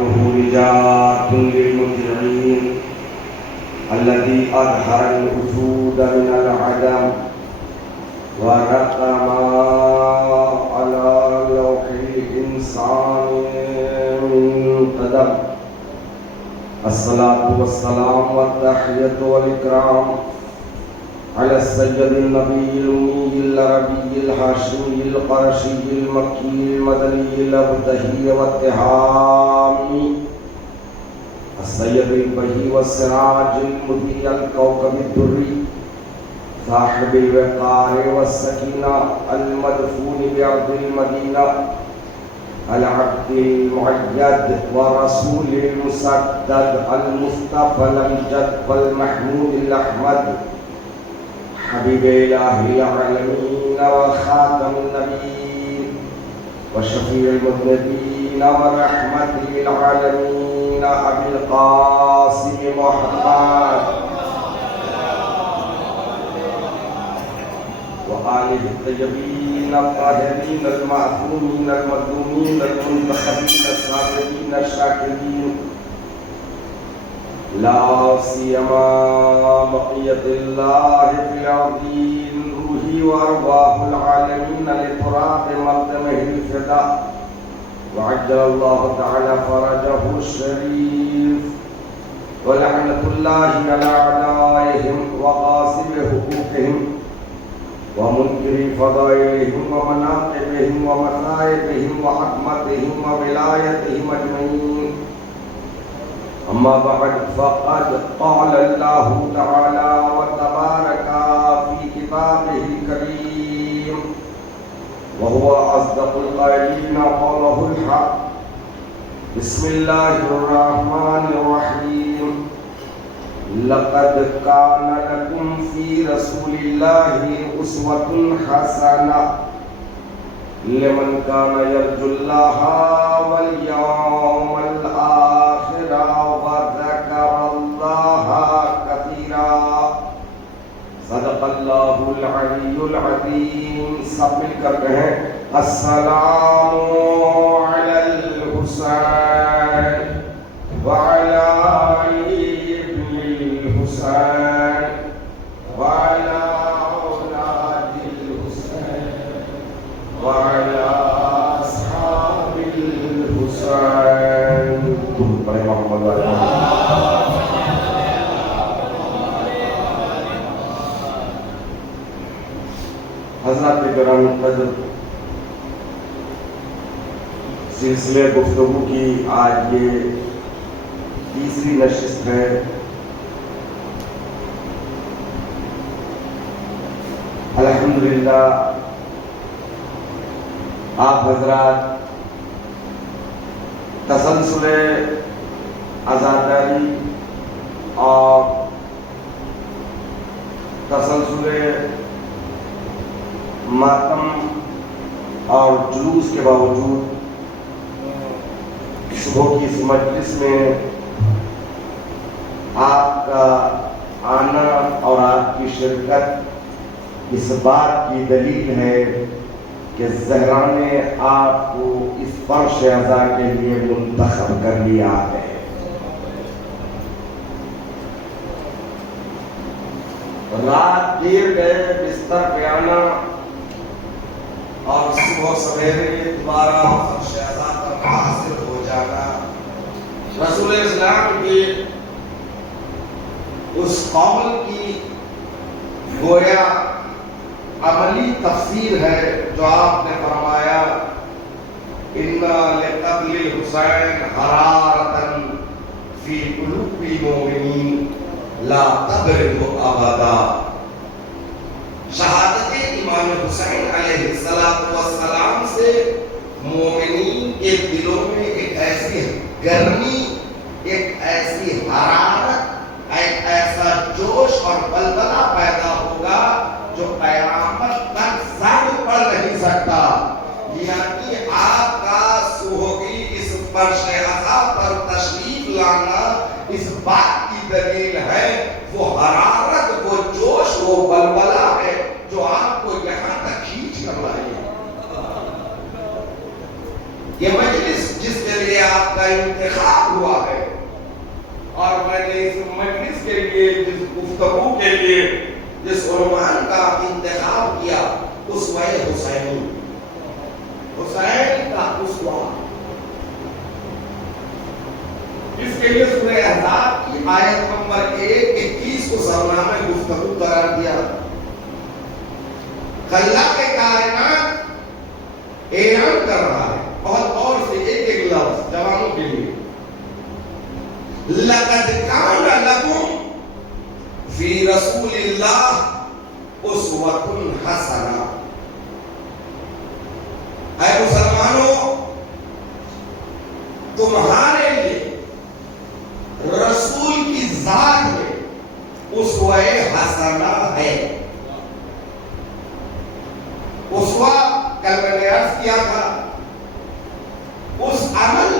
طاعته نجاة للمطيعين الذي أظهر الوجود من العدم ورقم على لوح الإنسان من قدم. الصلاة والسلام والتحية والإكرام على السيد النبي الأمي العربي الهاشمي القرشي المكي المدني الأبتهي والتهامي السيد البهي والسراج المضيء الكوكب الدري صاحب الوقار والسكينة المدفون بأرض المدينة العبد المعيد ورسول المسدد المصطفى الأمجد والمحمود الأحمد حبيب إله العالمين وخاتم النبيين وشفيع المذنبين ورحمة للعالمين أبي القاسم محمد وآله الطيبين الطاهرين المعصومين المظلومين المنتخبين الصابرين الشاكرين لا سيما بقية الله في الأرضين روحي وأرواح العالمين لتراب مقدمه الفداء وعجل الله تعالى فرجه الشريف ولعنة الله على أعدائهم وغاصب حقوقهم ومنكر فضائلهم ومناقبهم ومصائبهم وحكمتهم وولايتهم أجمعين. أما بعد فقد قال الله تعالى وتبارك في كتابه الكريم وهو أصدق القائلين قوله الحق. بسم الله الرحمن الرحيم. لقد كان لكم في رسول الله أسوة حسنة لمن كان يرجو الله واليوم الآخر وذكر الله كثيرا. صدق الله العلي العظيم. سب مل کر کہیں السلام علی الحسین وعلی علی ابن الحسین وعلی اولاد الحسین وعلی اصحاب الحسین. بڑے محمد والے حضرات گرامی قدر، سلسلے گفتگو کی آج یہ تیسری نشست ہے. الحمدللہ آپ حضرات تسلسل عزاداری اور تسلسل ماتم اور جلوس کے باوجود صبح کی اس مجلس میں آپ کا آنا اور آپ کی شرکت اس بات کی دلیل ہے کہ زہرا نے آپ کو اس فرش عزا کے لیے منتخب کر لیا ہے. رات دیر گئے بستر پہ آنا اور صبح سویرے دوبارہ فرش عزا پر حاضر ہو جانا رسول اسلام کی اس قول کی گویا عملی تفسیر ہے جو آپ نے فرمایا ان لقتل الحسین حرارتا فی قلوب المؤمنین لا تبرد ابدا. شہادت امام حسین علیہ السلام سے مومنین کے دلوں میں ایک ایسی گرمی، ایک ایسی حرارت، ایک ایسا جوش اور بلبلہ پیدا ہوگا جو قیامت تک زد پڑ نہیں سکتا. یعنی آپ کا صبح اس فرش عزا پر تشریف لانا اس بات کی دلیل ہے، وہ حرارت، وہ جوش، وہ بلبلہ ہے جو آپ کو یہاں تک کھینچ کر لائے. یہ مجلس جس کے لیے آپ کا انتخاب ہوا ہے، اور میں نے اس مجلس کے لیے، جس گفتگو کے لیے جس عنوان کا انتخاب کیا، اسوہ حسین، حسین کا اسوہ، اس کے لیے سورہ احزاب کی آیت نمبر 1:21 کو سرنامہ گفتگو قرار دیا۔ اللہ کے کائنات اعلان کر رہا ہے بہت غور سے ایک ایک لفظ جوانوں کے لیے، لَقَدْ كَانَ لَكُمْ فِي رَسُولِ اللَّهِ أُسْوَةٌ حَسَنَةٌ۔ اے مسلمانوں، تمہارے لیے رسول کی ذات میں اسوہ حسنہ ہے۔ اسوہ کل میں نے عرض کیا تھا، اس عمل،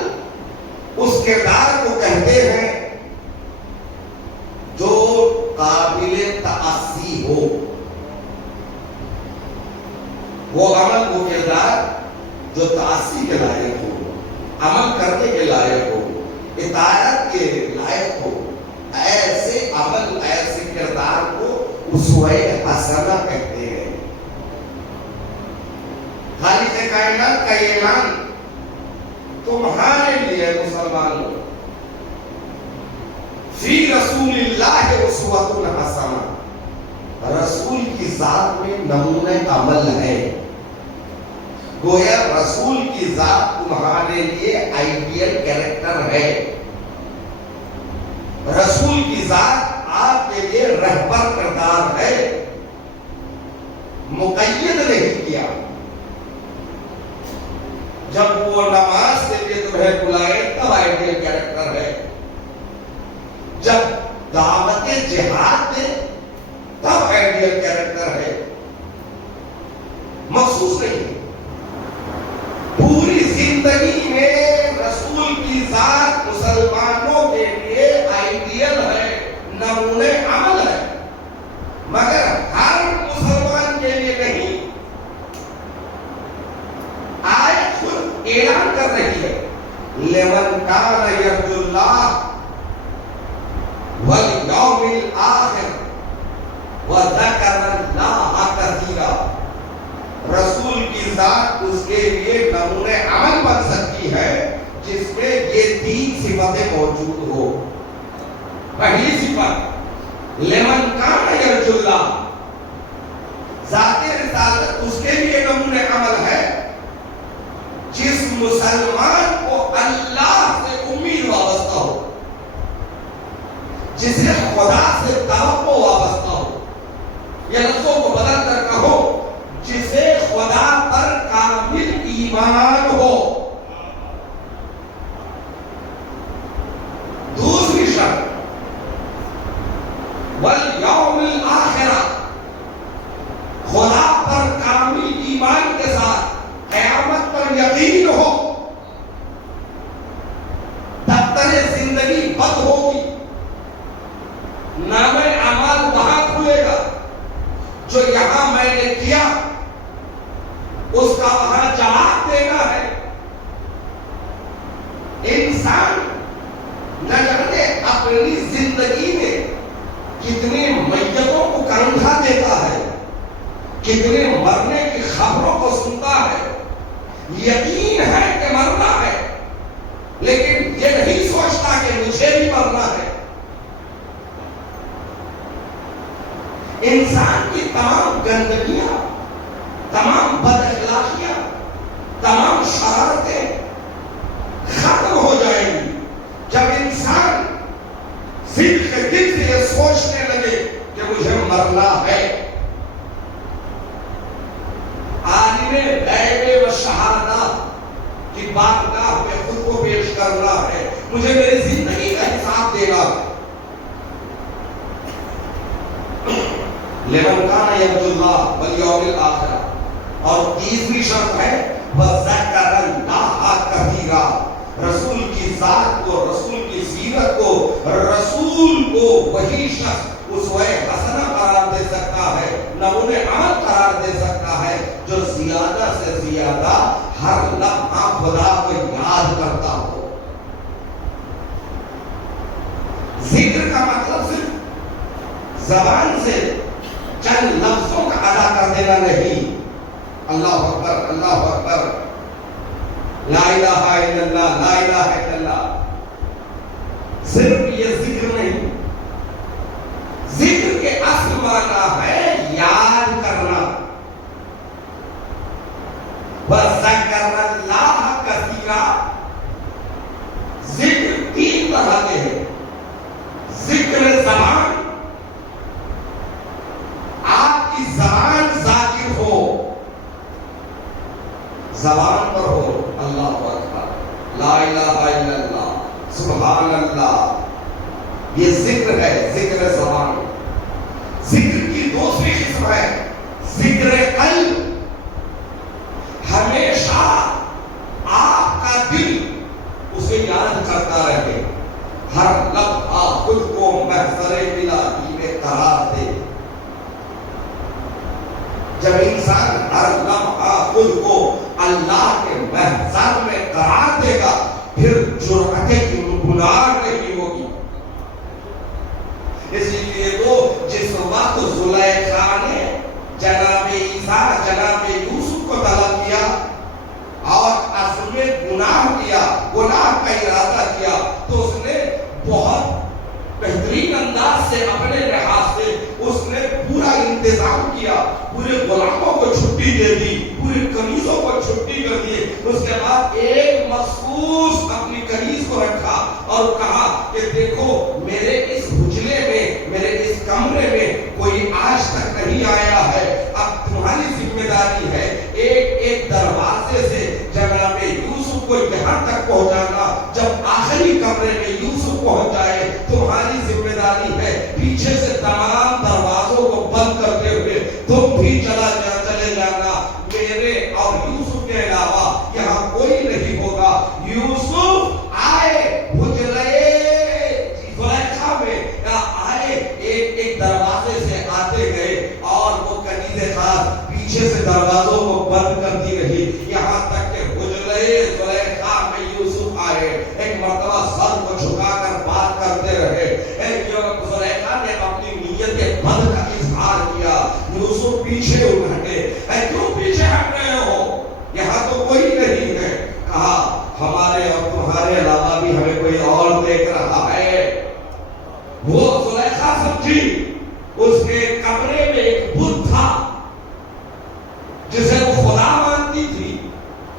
اس کردار کو کہتے ہیں جو قابل تأسی ہو، وہ عمل، وہ کردار جو تأسی کے لائق ہو، عمل کرنے کے لائق ہو، اطاعت کے لائق ہو، ایسے عمل، ایسے کردار کو اسوہ حسنہ کہتے ہیں۔ خالق کائنات کا اعلان تمہارے لیے مسلمانوں، فی رسول اللہ اسوۃ حسنہ، رسول کی ذات میں نمونہ عمل ہے۔ گویا رسول کی ذات تمہارے لیے آئیڈیل کیریکٹر ہے، رسول کی ذات آپ کے لیے رہبر کردار ہے، مقید نہیں کیا۔ جب وہ نماز کے لیے تمہیں بلائے تب آئیڈیل کیریکٹر ہے، جب دعوت جہاد دے تب آئیڈیل کیریکٹر ہے، مخصوص نہیں۔ پوری زندگی میں رسول کی ذات مسلمانوں کے لیے آئیڈیل ہے، نمونہ عمل ہے، مگر ہر مسلمان کے لیے نہیں۔ آیت خود اعلان کر رہی ہے، لمن کان یرجو اللہ والیوم الآخر وذکر اللہ کثیرا۔ رسول کی ذات اس کے لیے نمونہ عمل بن سکتی ہے جس میں یہ تین صفتیں موجود ہو۔ پہلی صفت، لمن کان یرجو اللہ، ذات رسالت اس کے لیے نمونہ عمل ہے جس مسلمان کو اللہ سے امید وابستہ ہو، جسے خدا سے توقع وابستہ ہو، یا لفظوں کو بدل کر کہو، جسے خدا پر کامل ایمان ہو۔ دوسری شرط، والیوم الآخرہ، خدا پر کامل ایمان کے ساتھ قیامت پر یقین ہو۔ دفتر زندگی بد ہوگی، نام اعمال وہاں کھلے گا، جو یہاں میں نے کیا اس کا وہاں جواب دینا ہے۔ انسان نہ جانے اپنی زندگی میں کتنے میتوں کو کندھا دیتا ہے، کتنے مرنے کی خبروں کو سنتا ہے، یقین ہے کہ مرنا ہے، لیکن یہ نہیں سوچتا کہ مجھے بھی مرنا ہے۔ انسان کی تمام گندگیاں، تمام بد اخلاقیاں، تمام شرارتیں ختم ہو جائیں گی جب انسان صدق کے دل سے یہ سوچنے لگے کہ مجھے مرنا ہے۔ عالم غیب و شہادہ کی بارگاہ میں خود کو پیش کرنا ہے، مجھے میری زندگی کا حساب دینا ہے۔ لمن کان یرجو اللہ والیوم الآخرہ، اور تیسری شرط ہے وذکر اللہ کثیرا، رسول کی ذات کو، رسول کی سیرت کو، رسول کو وہی شخص اسوہ حسنہ قرار دے سکتا ہے، نمونہ عمل قرار دے سکتا ہے جو زیادہ سے زیادہ ہر لمحہ خدا کو یاد یاد کرتا ہو. ذکر کا مطلب صرف زبان سے چند لفظوں کا ادا کر دینا نہیں. اللہ اکبر، اللہ اکبر، لا الہ الا اللہ، لا الہ الا اللہ. صرف یہ ذکر نہیں، ذکر کے اصل معنی ہے یاد کرنا. وَذَكَرَ اللَّهَ كَثِيرًا. ذکر تین طرح کے ہیں. ذکر زبان، آپ کی زبان ذاکر ہو، زبان پر ہو اللہ اکبر، لا الہ الا اللہ، سبحان اللہ. یہ ذکر ہے، ذکر زبان. ذکر کی دوسری قسم ہے ذکر قلب. ہمیشہ آپ کا دل اسے یاد کرتا رہے، ہر لمحہ خود کو محضر الہی میں قرار دے. جب انسان ہر لمحہ خود کو اللہ کے محضر میں قرار دے گا، پھر جرأت کی گناہ نہیں ہوگی. اسی لیے تو جس وقت زلیخا نے جناب عیسیٰ، جناب یوسف کو طلب کیا اور اصل میں گناہ کیا، گناہ کا ارادہ کیا، تو اس نے بہت بہترین انداز سے اپنے لحاظ سے اس نے پورا انتظام کیا. پورے غلاموں کو چھٹی دے دی، پورے کنیزوں کو چھٹی کر دی. اس کے بعد ایک مخصوص اپنی کنیز کو رکھا اور کہا کہ دیکھو میرے اس حجرے میں، میرے اس کمرے میں کوئی آج تک نہیں آیا ہے، اب تمہاری ذمہ داری ہے ایک ایک دروازے سے جناب یوسف کو یہاں تک پہنچانا. جب آخری کمرے میں یوسف پہنچ جائے تمہاری ذمہ داری ہے پیچھے سے تمام دروازوں کو بند کرتے ہوئے تم بھی چلے جانا. میرے اور یوسف کے علاوہ یہاں کوئی نہیں ہوگا. یوسف آئے حجرے زلیخا میں، آئے ایک ایک دروازے سے آتے گئے اور وہ کنیز خاص پیچھے سے دروازوں کو بند کرتی رہی، یہاں تک کہ حجرے زلیخا میں یوسف آئے. ایک مرتبہ سر کو جھکا کر بات کرتے رہے. زلیخا نے اپنی نیت بد کا اظہار کیا. یوسف پیچھے ہٹے. کیوں پیچھے ہٹ رہے ہو؟ یہاں تو کوئی نہیں ہے. کہا ہمارے اور تمہارے علاوہ بھی ہمیں کوئی اور دیکھ رہا ہے. وہ زلیخا سمجھی اس کے کمرے میں ایک بت تھا جسے وہ خدا مانتی تھی.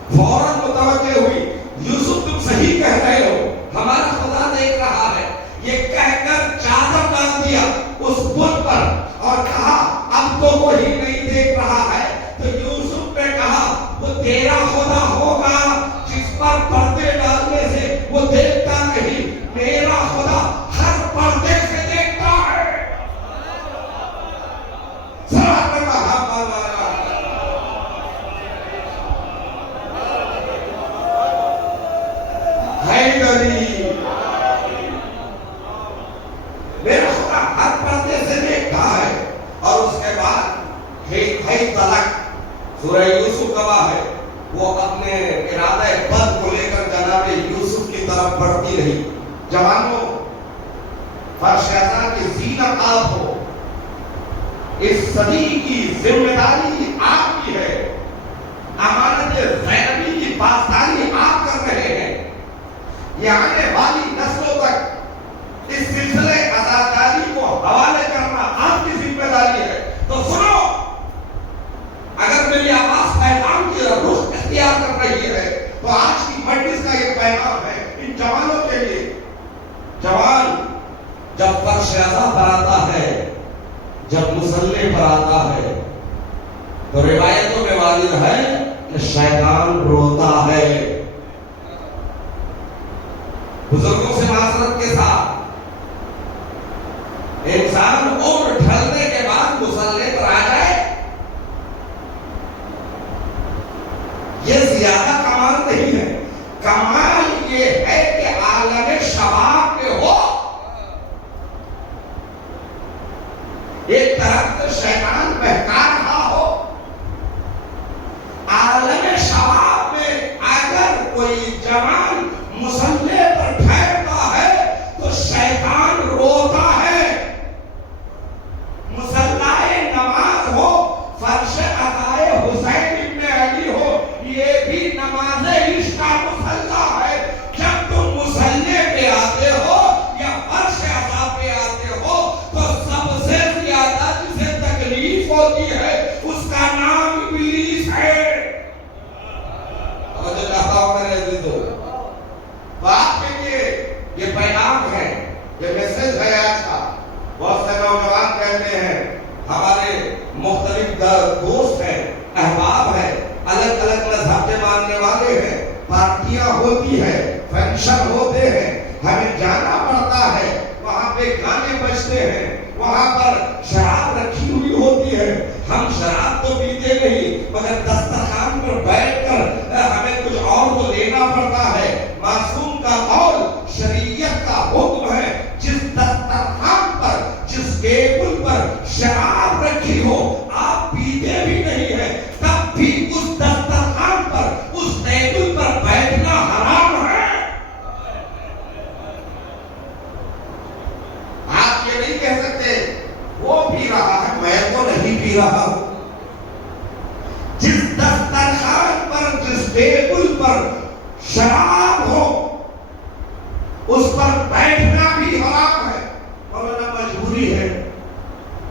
فوراً متوجہ ہوئی، یوسف تم صحیح کہہ رہے ہو، ہمارا خدا دیکھ رہا ہے. یہ کہہ کر چادر ڈال دیا اس بت پر اور کہا اب تو وہی نہیں دیکھ رہا ہے. تو یوسف نے کہا وہ تیرا خدا ہوگا جس پر پردے ڈالنے سے وہ دیکھتا نہیں، میرا خدا ہر پردے سے دیکھتا ہے. میرا خدا ہر پردے سے دیکھتا ہے. اور اس کے بعد سورہ یوسف گواہ ہے، وہ اپنے ارادہ بد کو لے کر جناب یوسف کی طرف بڑھتی رہی. جوانوں، فرشتہ کی زینت آپ ہو، اس صدی کی ذمہ داری آپ کی ہے، امانت زینبی کی پاسداری آپ کر رہے ہیں. یہ آنے والی نسلوں تک اس سلسلے ازاداری کو حوالے کرنا آپ کی ذمہ داری ہے. تو سنو، اگر میری آواز پیغام کی رخ اختیار کر رہی ہے تو آج کی مجلس کا یہ پیغام ہے ان جوانوں کے لیے. جوان جب فرش عزا پر آتا ہے، جب مصلی پر آتا ہے، تو روایتوں میں وارد ہے کہ شیطان روتا ہے. بزرگوں سے معذرت کے ساتھ انسان عمر ڈھلنے کے بعد مصلی پر آ جائے، یہ زیادہ کمال نہیں ہے. کمال یہ ہے کہ عالم شباب میں ہو. ایک طرف شیطان بہکا رہا ہو، عالم شباب میں اگر کوئی جماعت یہ پیغام ہے، یہ میسج ہے آج کا۔ بہت سے نوجوان کہتے ہیں، ہمارے مختلف دوست ہیں، احباب ہیں، الگ الگ مذہب کے ماننے والے ہیں، پارٹیاں ہوتی ہیں، فنکشن ہوتے ہیں، ہمیں جانا پڑتا ہے، وہاں پہ گانے بجتے ہیں، وہاں پر شراب رکھی ہوئی ہوتی ہے، ہم شراب تو پیتے نہیں مگر دسترخوان پر بیٹھ کر ہمیں کچھ اور تو لینا پڑتا ہے۔ معصوم کا قول شریعت کا حکم ہے، جس دسترخوان پر، جس ٹیبل پر شراب رکھی ہو آپ پیتے بھی نہیں ہیں، تب بھی اس دسترخوان پر، اس ٹیبل پر بیٹھنا حرام ہے۔ آپ یہ نہیں کہہ سکتے وہ پی رہا ہے میں تو نہیں پی رہا ہوں۔ جس دسترخوان پر، جس ٹیبل پر شراب ہو اس پر بیٹھنا بھی حرام ہے۔ مولانا مجبوری ہے،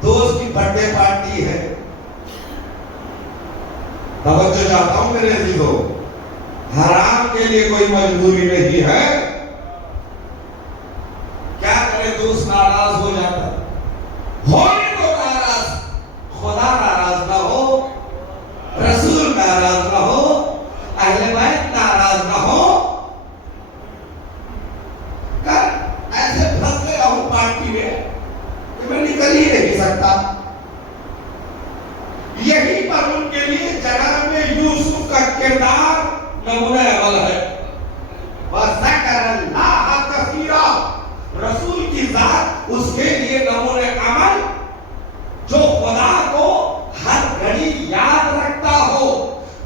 دوست کی برتھ ڈے پارٹی ہے، توجہ چاہتا ہوں میرے عزیزو، حرام کے لیے کوئی مجبوری نہیں ہے۔ کیا کرے، دوست ناراض ہو جاتا ہے، ہونے کو ناراض، خدا ناراض نہ ہو، رسول ناراض نہ ہو، اہل بیت ناراض نہ ہو، ایسے پھنس گیا ہوں پارٹی میں کہ میں نکل ہی نہیں سکتا۔ یہی پر ان کے لیے جناب یوسف کا کردار نمونہ عمل ہے۔ وَذَكَرَ اللَّهَ كَثِيرًا، رسول کی ذات اس کے لیے نمونہ عمل، جو خدا کو ہر گھڑی یاد رکھتا ہو،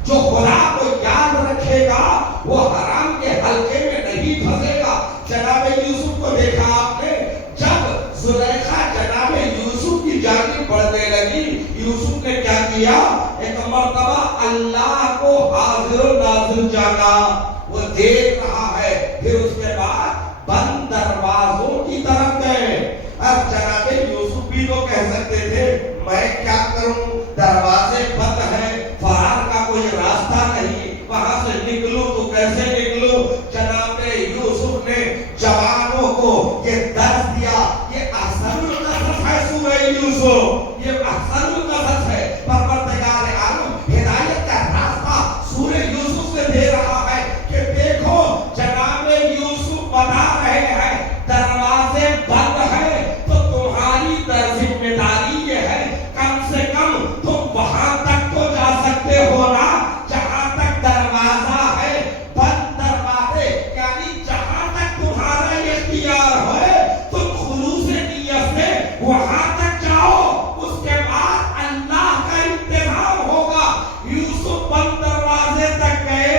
جو خدا کو یاد رکھے گا وہ حرام کے حلقے میں نہیں پھنسے گا۔ جناب یوسف کو دیکھا آپ نے، جب زلیخا جناب یوسف کی جانب بڑھنے لگی، یوسف نے کیا کیا؟ ایک مرتبہ اللہ کو حاضر و ناظر جانا، وہ دیکھ رہا ہے، پھر اس کے بعد بند دروازوں کی طرف گئے۔ اب جناب یوسف بھی تو کہہ سکتے تھے میں کیا کروں، دروازے بند ہیں، فرار کا کوئی راستہ نہیں، وہاں سے نکلوں تو کیسے نکلوں؟ جناب یوسف نے جوانوں کو یہ درس دیا، یہ احسن القصص ہے سورہ یوسف، یہ احسن القصص ہے۔ پروردگار عالم ہدایت کا راستہ سورہ یوسف سے دے رہا ہے کہ دیکھو جناب یوسف بتا رہے ہیں دروازے بند ہیں، تو تمہاری ذمہ داری یہ ہے کم سے کم تم وہاں تک تو جا سکتے ہو نا جہاں تک دروازہ ہے، بند دروازے یعنی جہاں تک تمہارا اختیار ہے تم خلوص نیت سے وہاں تک جاؤ، اس کے بعد اللہ کا انتظام ہوگا۔ یوسف بند دروازے تک گئے،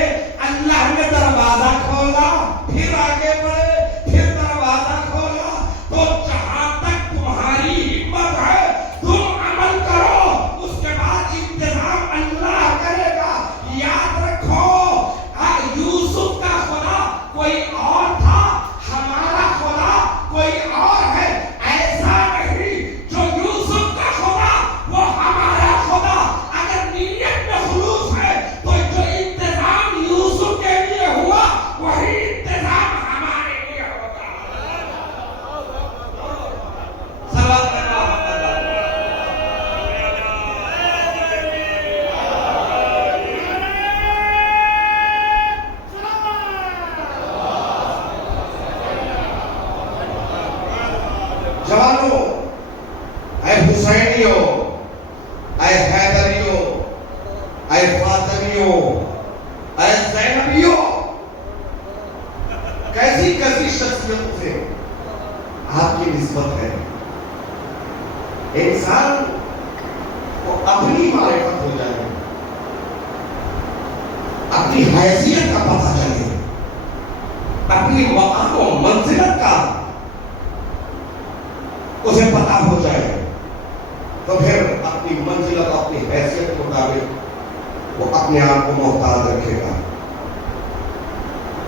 اللہ نے دروازہ کھولا، پھر آگے بڑھے، پھر دروازہ کھولا، تو جہاں تک تمہاری ہمت ہے تم عمل کرو، اس کے بعد انتظام اللہ کرے گا۔ یاد رکھو یوسف کا خدا کوئی اور تھا، ہمارا خدا کوئی اور ہے، ایسا نہیں جو یوسف کا خدا وہ ہمارا خدا۔ اگر نیت میں خلوص ہے تو جو انتظام یوسف کے لیے ہوا وہی انتظام ہمارے لیے ہوگا۔ سوال کرنا جوانوں، اے حسینیوں، اے حیدریوں، اے فاطمیوں، اے زینبیوں، کیسی کیسی شخصیتوں سے آپ کی نسبت ہے۔ انسان کو اپنی معرفت ہو جائے، اپنی حیثیت کا پتہ چلے، اپنی مقام و منزلت کا اسے پتا ہو جائے، تو پھر اپنی منزلت، اپنی حیثیت کے مطابق وہ اپنے آپ کو محتاط رکھے گا۔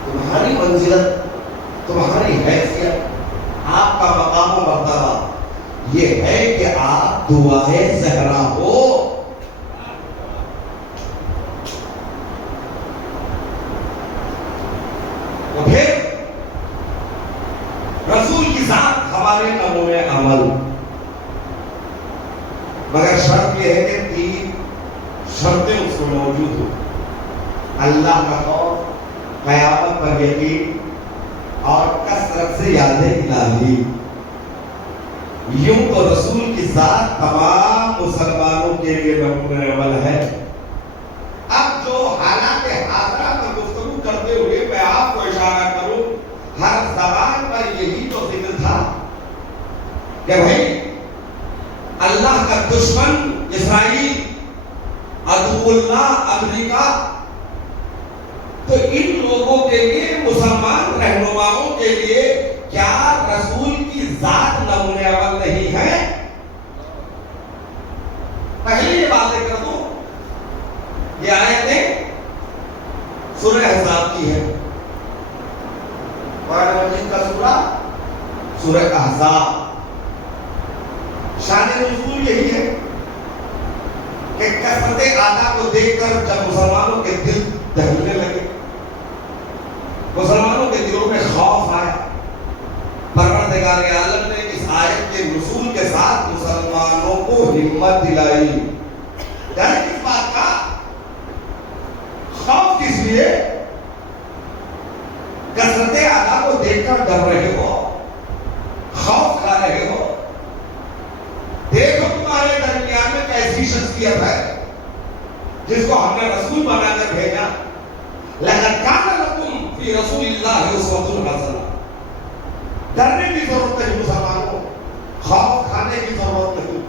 تمہاری منزلت، تمہاری حیثیت، آپ کا مقام و مرتبہ یہ ہے کہ آپ دعائے زہرا ہو۔ تو پھر ہمارے نمونے عمل، مگر شرط یہ ہے کہ 3 شرطیں اس میں موجود ہوں: اللہ کا خوف، قیامت پر یقین اور کثرت سے یاد الہی۔ یوں تو رسول کی ذات تمام مسلمانوں کے لیے نمونہ عمل ہے۔ اب جو حالات حاضرہ میں گفتگو کرتے ہوئے میں آپ کو اشارہ کروں، ہر زبان پر یہی تو ذکر تھا کہ بھائی اللہ کا دشمن اسرائیل، عدو اللہ امریکہ، تو ان لوگوں کے لیے، مسلمان رہنماؤں کے لیے کیا رسول کی ذات نمونہ عمل نہیں ہے؟ پہلے یہ باتیں کر دوں، یہ آیتیں سورہ احزاب کی ہے، قرآن مجید کا سورہ احزاب۔ شان نزول یہی ہے کہ کثرت اعداء کو دیکھ کر جب مسلمانوں کے دل دہلنے لگے، مسلمانوں کے دلوں میں خوف آیا، پروردگار عالم نے اس آیت کے نزول کے ساتھ مسلمانوں کو ہمت دلائی۔ یعنی کس بات کا خوف؟ کس لیے؟ کثرت اعداء کو دیکھ کر ڈر رہے ہو، خوف کھا رہے ہو۔ دیکھو تمہارے درمیان میں ایسی شخصیت ہے جس کو ہم نے رسول بنا کر بھیجا، لَقَدْ كَانَ لَكُمْ فِي رَسُولِ اللَّهِ أُسْوَةٌ حَسَنَةٌ۔ ڈرنے کی ضرورت نہیں مسلمانوں، خوف کھانے کی ضرورت نہیں،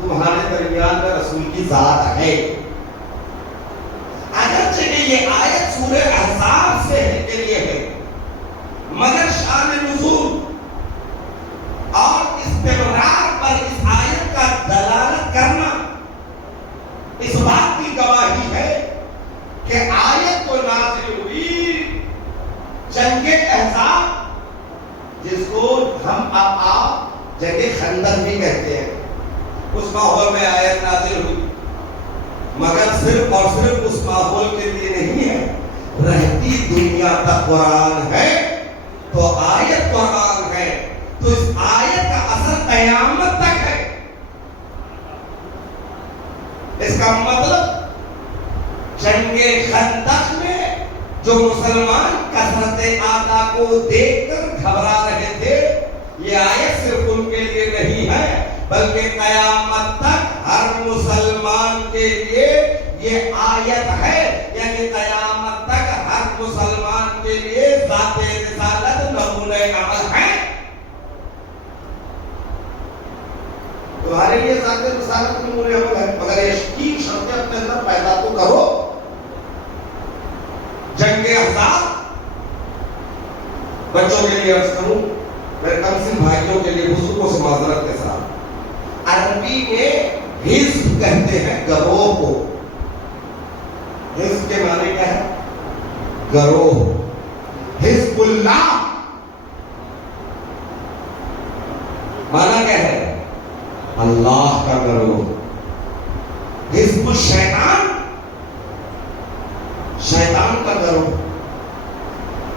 تمہارے درمیان میں رسول کی ذات ہے۔ اگرچہ کہ یہ آیت سورہ احزاب سے کے لیے ہے، مگر شان نزول اور استمرار پر اس آیت کا دلالت کرنا اس بات کی گواہی ہے کہ آیت کو نازل ہوئی جنگ احزاب، جس کو ہم آپ جنگ خندق بھی کہتے ہیں، اس ماحول میں آیت نازل ہوئی، مگر صرف اور صرف اس ماحول کے لیے نہیں ہے، رہتی دنیا تک قرآن ہے تو آیت قرآن ہے، تو اس آیت کا اثر قیامت تک ہے۔ اس کا مطلب جنگ خندق میں جو مسلمان کثرت اعداء کو دیکھ کر گھبرا رہے تھے، یہ آیت صرف ان کے لیے نہیں ہے بلکہ قیامت تک ہر مسلمان کے لیے یہ آیت ہے، یعنی قیامت تک ہر مسلمان کے لیے ذات رسالت نمونہ عمل ہے۔ تمہارے لیے ذات رسالت نمونہ عمل ہے، مگر یہ 3 شرطیں اپنے اندر پیدا تو کرو۔ جنگ احزاب، بچوں کے لیے عرض کروں، میرے کمسن بھائیوں کے لیے بزرگوں سے معذرت کے ساتھ، عربی میں حزب کہتے ہیں گروہ کو۔ حزب کے معنی کیا ہے؟ گروہ۔ حزب اللہ معنی کیا ہے؟ اللہ کا گروہ۔ حزب الشیطان، شیطان کا گروہ۔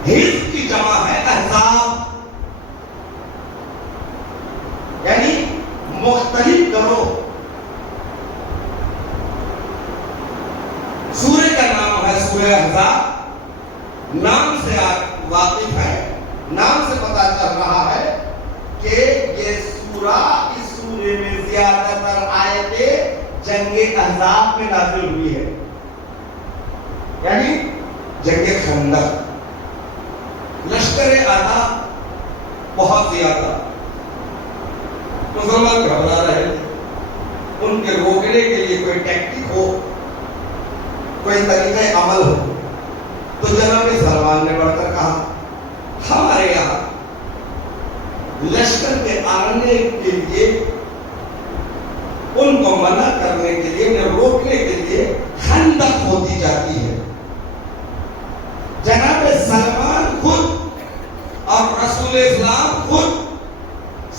حزب کی جمع ہے احزاب، یعنی مختلف گروہ۔ سورہ کا نام ہے سورہ احزاب، نام سے آپ واقف ہے، نام سے پتہ چل رہا ہے کہ یہ سورہ، اس سورے میں زیادہ تر آیتیں جنگ احزاب میں نازل ہوئی ہے، یعنی جنگ خندق۔ لشکر اعداء بہت زیادہ، مسلمان گھبرا رہے تھے، ان کے روکنے کے لیے کوئی ٹیکٹک ہو، کوئی طریقہ عمل ہو، تو جناب سلمان نے بڑھ کر کہا ہمارے یہاں لشکر کے آنے کے لیے، ان کو منع کرنے کے لیے، انہیں روکنے کے لیے خندق ہوتی جاتی ہے۔ جناب سلمان خود اور رسول اسلام خود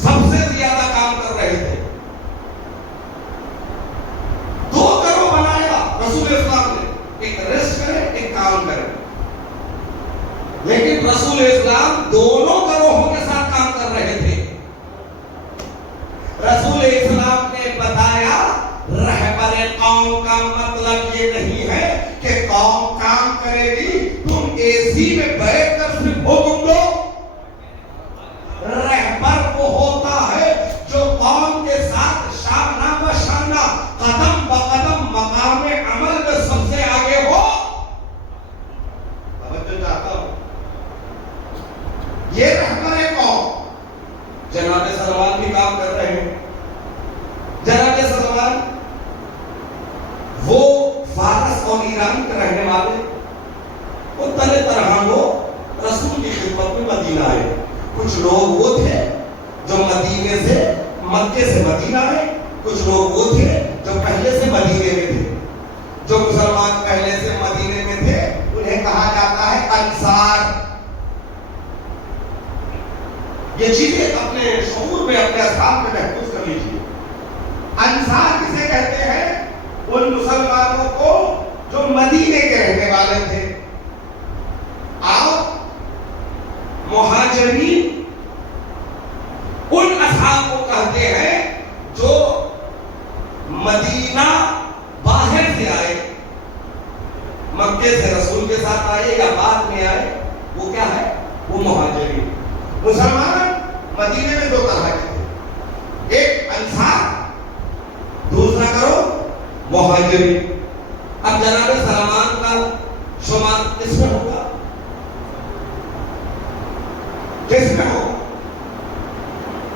سب سے زیادہ کام کر رہے تھے۔ 2 گروہ بنایا رسول اسلام نے، ایک ریسٹ کرے ایک کام کرے، لیکن رسول اسلام دونوں گروہوں کے ساتھ کام کر رہے تھے۔ جناب سلمان بھی کام کر رہے ہیں. جناب سلمان وہ فارس اور ایران کے رہنے والے، وہ طرح طرح وہ رسول کی خدمت میں مدینہ آئے. کچھ لوگ وہ تھے جو مدینے سے مکے سے مدینہ آئے، کچھ لوگ وہ تھے جو پہلے سے مدینے میں تھے. جو مسلمان پہلے سے مدینے میں تھے انہیں کہا جاتا ہے انصار. یہ چیزیں اپنے شعور میں اپنے اذہان میں محفوظ کر لیجیے. انصار کسے کہتے ہیں؟ ان مسلمانوں کو جو مدینے کے رہنے والے تھے. آپ مہاجرین ان اصحاب کو کہتے ہیں جو مدینہ باہر سے آئے، مکے سے رسول کے ساتھ آئے یا بعد میں آئے، وہ کیا ہے؟ وہ مہاجرین. مسلمان مدینے میں دو طرح کے تھے، ایک انصار، دوسرا کرو مہاجرین. اب جناب سلمان کا شمار کس میں ہوگا؟ کس میں ہوگا؟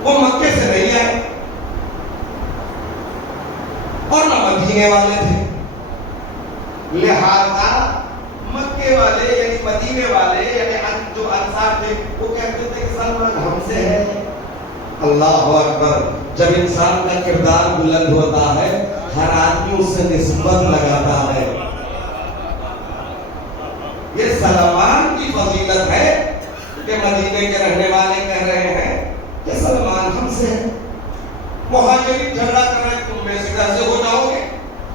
وہ مکے سے نہیں آئے اور نہ مدینے والے تھے، لہذا مکے والے یعنی مدینے والے یعنی جو انصار تھے وہ کہتے تھے کہ سلمان ہم سے ہے. اللہ اکبر. جب انسان کا کردار بلند ہوتا ہے ہر آدمی اس سے نسبت لگاتا ہے. یہ سلمان کی فضیلت ہے کہ مدینے کے رہنے والے کہہ رہے ہیں کہ سلمان ہم سے ہے. مہاجرین جھگڑا کر رہے ہیں تم میں سے گھر سے ہو جاؤ گے،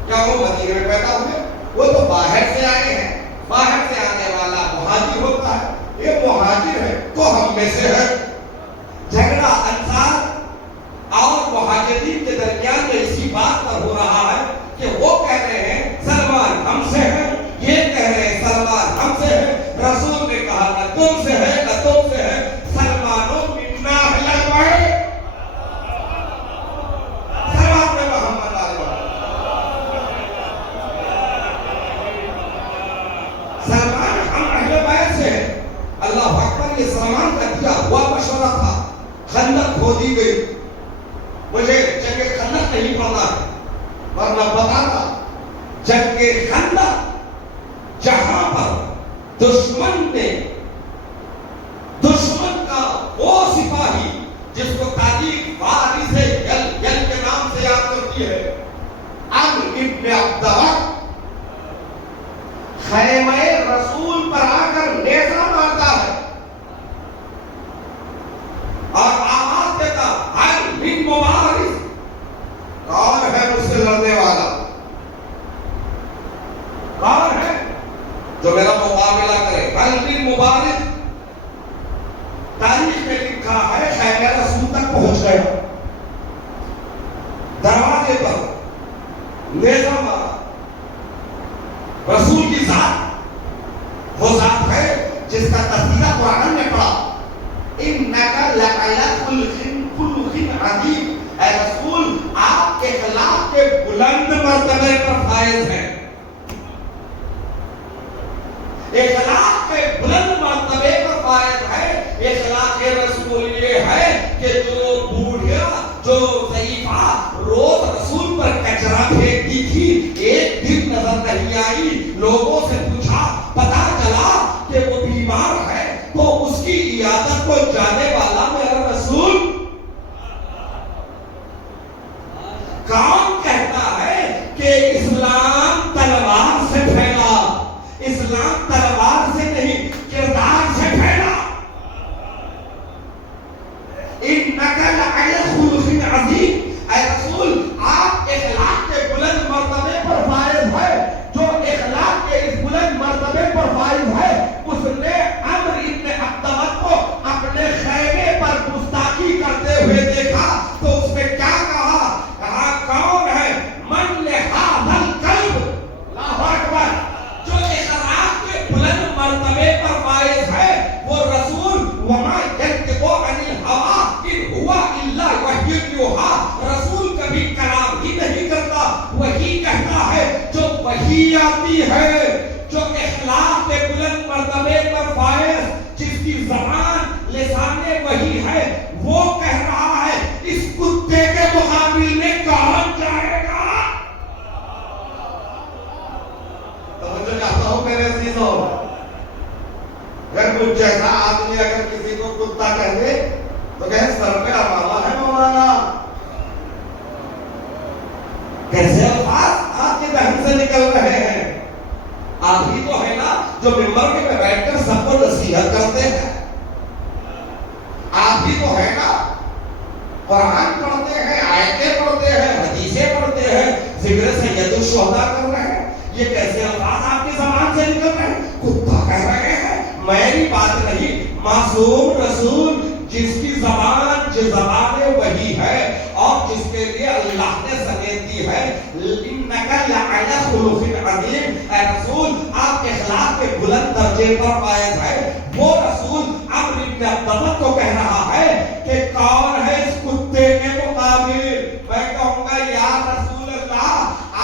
کیا وہ مدینے میں پیدا ہوئے؟ وہ تو باہر سے آئے ہیں. باہر سے آنے والا مہاجر ہوتا ہے، یہ مہاجر ہے تو ہم میں سے ہے. جھگڑا انصار اور مہاجرین کے درمیان میں اسی بات پر ہو رہا ہے کہ وہ کہہ رہے ہیں سلمان ہم سے ہے، یہ کہہ رہے ہیں سلمان ہم سے ہے. رسول نے کہا نہ تم سے ہے نہ تم سے ہے، سلمانوں منا ہے. اللہ اکبر. یہ سلمان کا دیا ہوا مشورہ تھا. خندق کھودی گئی. مجھے جنگ خندق نہیں پڑھنا ہے ورنہ پتا تھا. جنگ خندق جہاں پر دشمن کا وہ سپاہی جس کو تاریخ وارث یل کے نام سے یاد کرتی ہے، عمرو ابن عبدہ، خیمہ رسول پر آ کر نیزہ مارتا ہے اور آواز دیتا ہر من مبارز. کون ہے مجھ سے لڑنے والا؟ کون ہے جو میرا مقابلہ کرے؟ ہر من مبارز. تاریخ میں لکھا ہے خیمہ رسول تک پہنچ گیا، دروازے پر نیزہ مارا. رسول کی ذات وہ ذات ہے جس کا تذکرہ قرآن میں پڑھا، انکا لعلی خلق عظیم. اے رسول آپ اخلاق کے بلند مرتبے پر فائز ہیں. اخلاق کے بلند مرتبے پر فائز ہے. اخلاق رسول یہ ہے کہ جو بوڑھیا جو ضعیفہ روز رسول پر کچرا پھینکتی تھی ایک دن نظر نہیں آئی. لوگوں سے پوچھا، پتا چلا کہ وہ بیمار ہے تو اس کی عیادت کو جانے والا میرا رسول. کون کہتا ہے کہ اسلام تلوار سے پھیلا؟ اسلام تلوار سے نہیں کردار سے پھیلا. انکا لعلی خلق عظیم. اے رسول آپ اخلاق کے بلند مرتبے پر فائز ہے. جو اخلاق کے اس بلند مرتبے پر فائز ہے اس نے عمرو ابن عبدہ کو اپنے خیمے پر گستاخی کرتے ہوئے دیکھا تو اس نے کیا کہا؟ کہا کون ہے من لہذا القلب. اللہ اکبر. جو اخلاق کے بلند مرتبے پر فائز ہے وہ رسول وما ينطق عن الهوى ان هو الا وحی یوحی. رسول کبھی ملک جیسا آدمی اگر کسی کو کتا کہہ دے تو کہے سر پہ امامہ ہے مولانا. کیسے الفاظ آپ کے ذہن سے نکل رہے ہیں؟ آپ ہی تو ہے نا جو ممبر پہ بیٹھ کر سب کو نصیحت کرتے ہیں. آپ ہی تو ہے نا قرآن پڑھتے ہیں، آیتیں پڑھتے ہیں، حدیثیں پڑھتے ہیں، ذکر سید الشہداء کر رہے ہیں. یہ کیسے الفاظ آپ کے زبان سے نکل رہے ہیں؟ کتا کہہ رہے ہیں. میری بات نہیں، معصوم رسول جس کی زبان وہی ہے اور جس کے لیے اللہ نے سنت دی ہے، انک لعلی خلق عظیم، اے رسول آپ اخلاق کے بلند درجے پر فائز ہے. وہ رسول عمرو بن عبداللہ کو کہہ رہا ہے کہ کون ہے اس کتے کے مقابل. میں کہوں گا یا رسول اللہ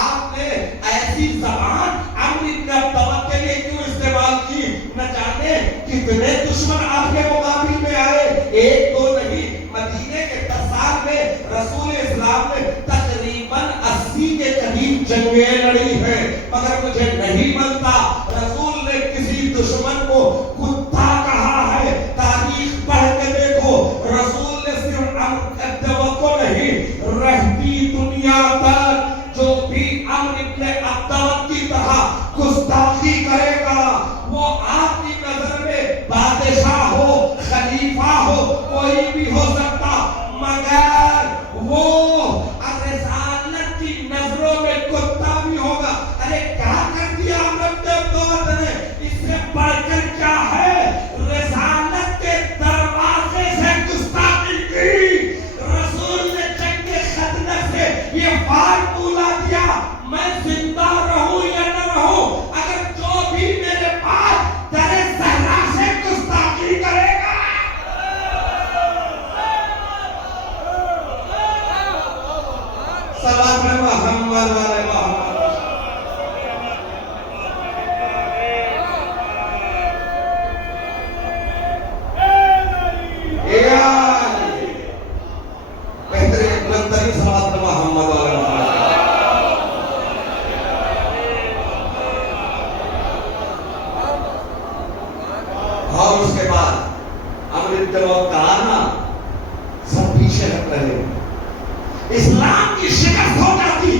آپ نے ایسی زبان عمرو بن عبداللہ کے لیے کیوں استعمال کی؟ نہ جانے کتنے دشمن آپ کے مقابل میں آئے، ایک دو نہیں. مدینے کے 10 سال میں رسول اسلام نے تقریباً 80 کے قریب جنگیں لڑی ہیں، مگر مجھے نہیں ملتا رسول نے کسی دشمن کو کتا کہا ہے. تاریخ پڑھ کے دیکھو، رسول نے صرف عمرو کو نہیں، رہتی دنیا تک جو بھی عمرو بن عبداللہ کی طرح گستاخی کرے گا وہ آپ کی نظر میں بادشاہ ہو، خلیفہ ہو، کوئی بھی ہو سکتا، مگر وہ رسالت کی نظروں میں کتا بھی ہوگا. ارے کیا کر دیا عمرو بن عبداللہ نے؟ اس سے بڑھ کر کیا ہے؟ رسالت کے دروازے سے گستاخی کی. رسول نے جنگ خندق سے یہ فارمولہ دیا، میں زندہ رہوں یا نہ رہوں، اگر جو بھی میرے پاس در صحرا سے گستاخی کرے گا صلوات محمد والے محمد. بہترین بلندترین صلوات محمد والے محمد. اور اس کے بعد عمرو بن عبداللہ کہا نا سب پیچھے ہٹ رہے، اسلام کی شکست ہو جاتی،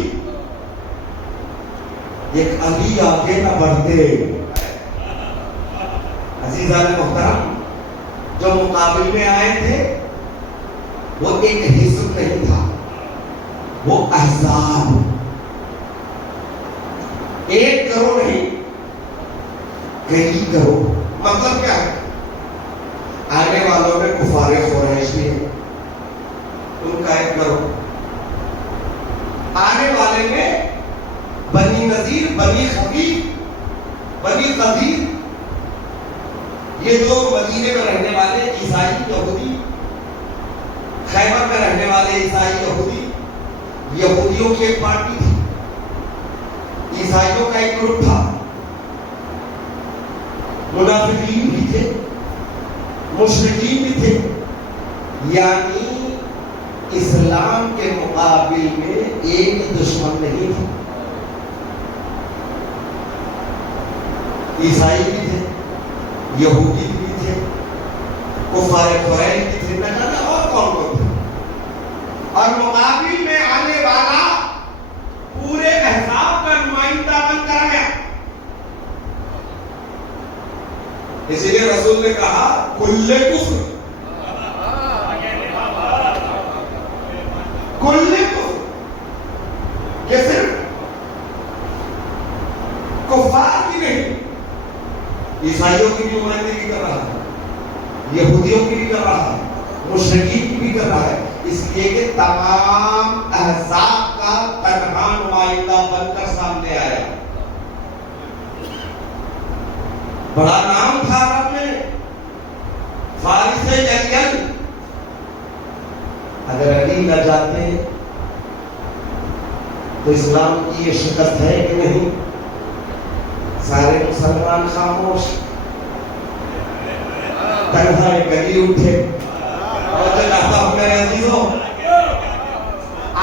ایک علی آگے نہ بڑھتے. عزیزان محترم، جو مقابل میں آئے تھے وہ ایک حزب نہیں تھا، وہ احزاب. 1 کروڑ نہیں، کئی کروڑ. مطلب کیا ہے؟ آنے والوں میں کفار قریش بھی ہے، ان کا 1 کروڑ. آنے والے میں بنی نذیر، بنی خفیف، بنی قدیر، یہ جو مدینے میں رہنے والے عیسائی یہودی، خیبر میں رہنے والے عیسائی یہودی، یہودیوں کی ایک پارٹی تھی، عیسائیوں کا ایک گروپ تھا، منافقین بھی تھے، مشرکین بھی تھے. یعنی اسلام کے مقابل میں ایک دشمن نہیں تھا. عیسائی بھی تھے، یہودی بھی تھے، کفار قریش بھی تھے، نہ جانے اور کون کون تھے. اور مقابل میں آنے والا پورے احزاب کا نمائندہ بن کر آیا. اسی لیے رسول نے کہا کل کفر، کل کفر، یہ صرف کفار کی نہیں، عیسائیوں کی بھی نمائندگی کر رہا ہے، یہودیوں کی بھی کر رہا ہے، مشرکین کی بھی کر رہا ہے. اس لیے کہ تمام احزاب کا تنہا نمائندہ بن کر سامنے آیا. بڑا نام تھا عرب میں، فارس جلیل. اگر علی نہ جاتے تو اسلام کی یہ شکست ہے کہ نہیں؟ سارے مسلمان خاموش، تنہا ایک گلی اٹھے. اور جو چاہتا ہوں میرے عزیزوں،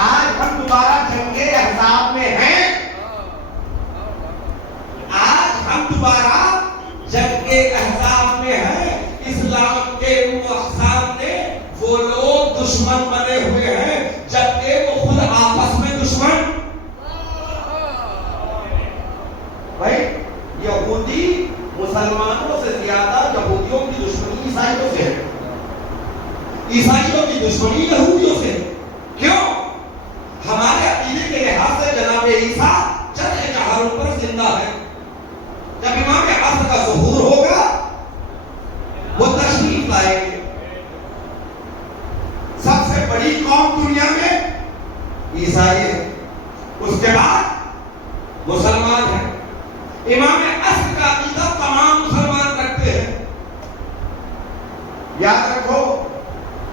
آج ہم دوبارہ جنگ احزاب میں ہیں. آج ہم دوبارہ جنگ احزاب میں ہیں. دشمن بنے ہوئے ہیں جبکہ وہ خود آپس میں دشمن. بھائی یہودی مسلمانوں سے زیادہ یہودیوں کی دشمنی عیسائیوں سے ہے. عیسائیوں کی دشمنی یہودیوں سے. کیوں؟ ہمارے عقیدے کے لحاظ سے جناب عیسیٰ چرخ جہاروں پر زندہ ہے. جب امام عصر کا ظہور ہوگا وہ تشریف لائیں گے. سب سے بڑی قوم دنیا میں عیسائی ہے، اس کے بعد مسلمان ہیں. امام عصر کا عقیدہ تمام مسلمان رکھتے ہیں. یاد رکھو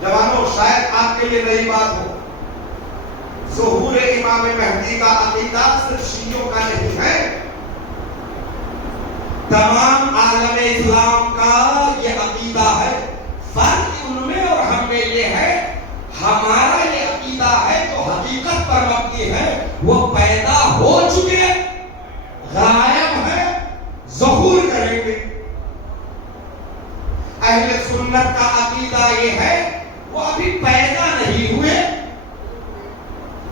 جوانوں، شاید آپ کے لیے نئی بات ہو، ظہور امام مہدی کا عقیدہ صرف شیعوں کا نہیں ہے، تمام عالم اسلام کا یہ عقیدہ ہے. فرق ان میں اور ہم میں یہ ہے، ہمارا یہ عقیدہ ہے جو حقیقت پر مبنی ہے، وہ پیدا ہو چکے غائب ہے، ظہور کریں گے. اہل سنت کا عقیدہ یہ ہے وہ ابھی پیدا نہیں ہوئے،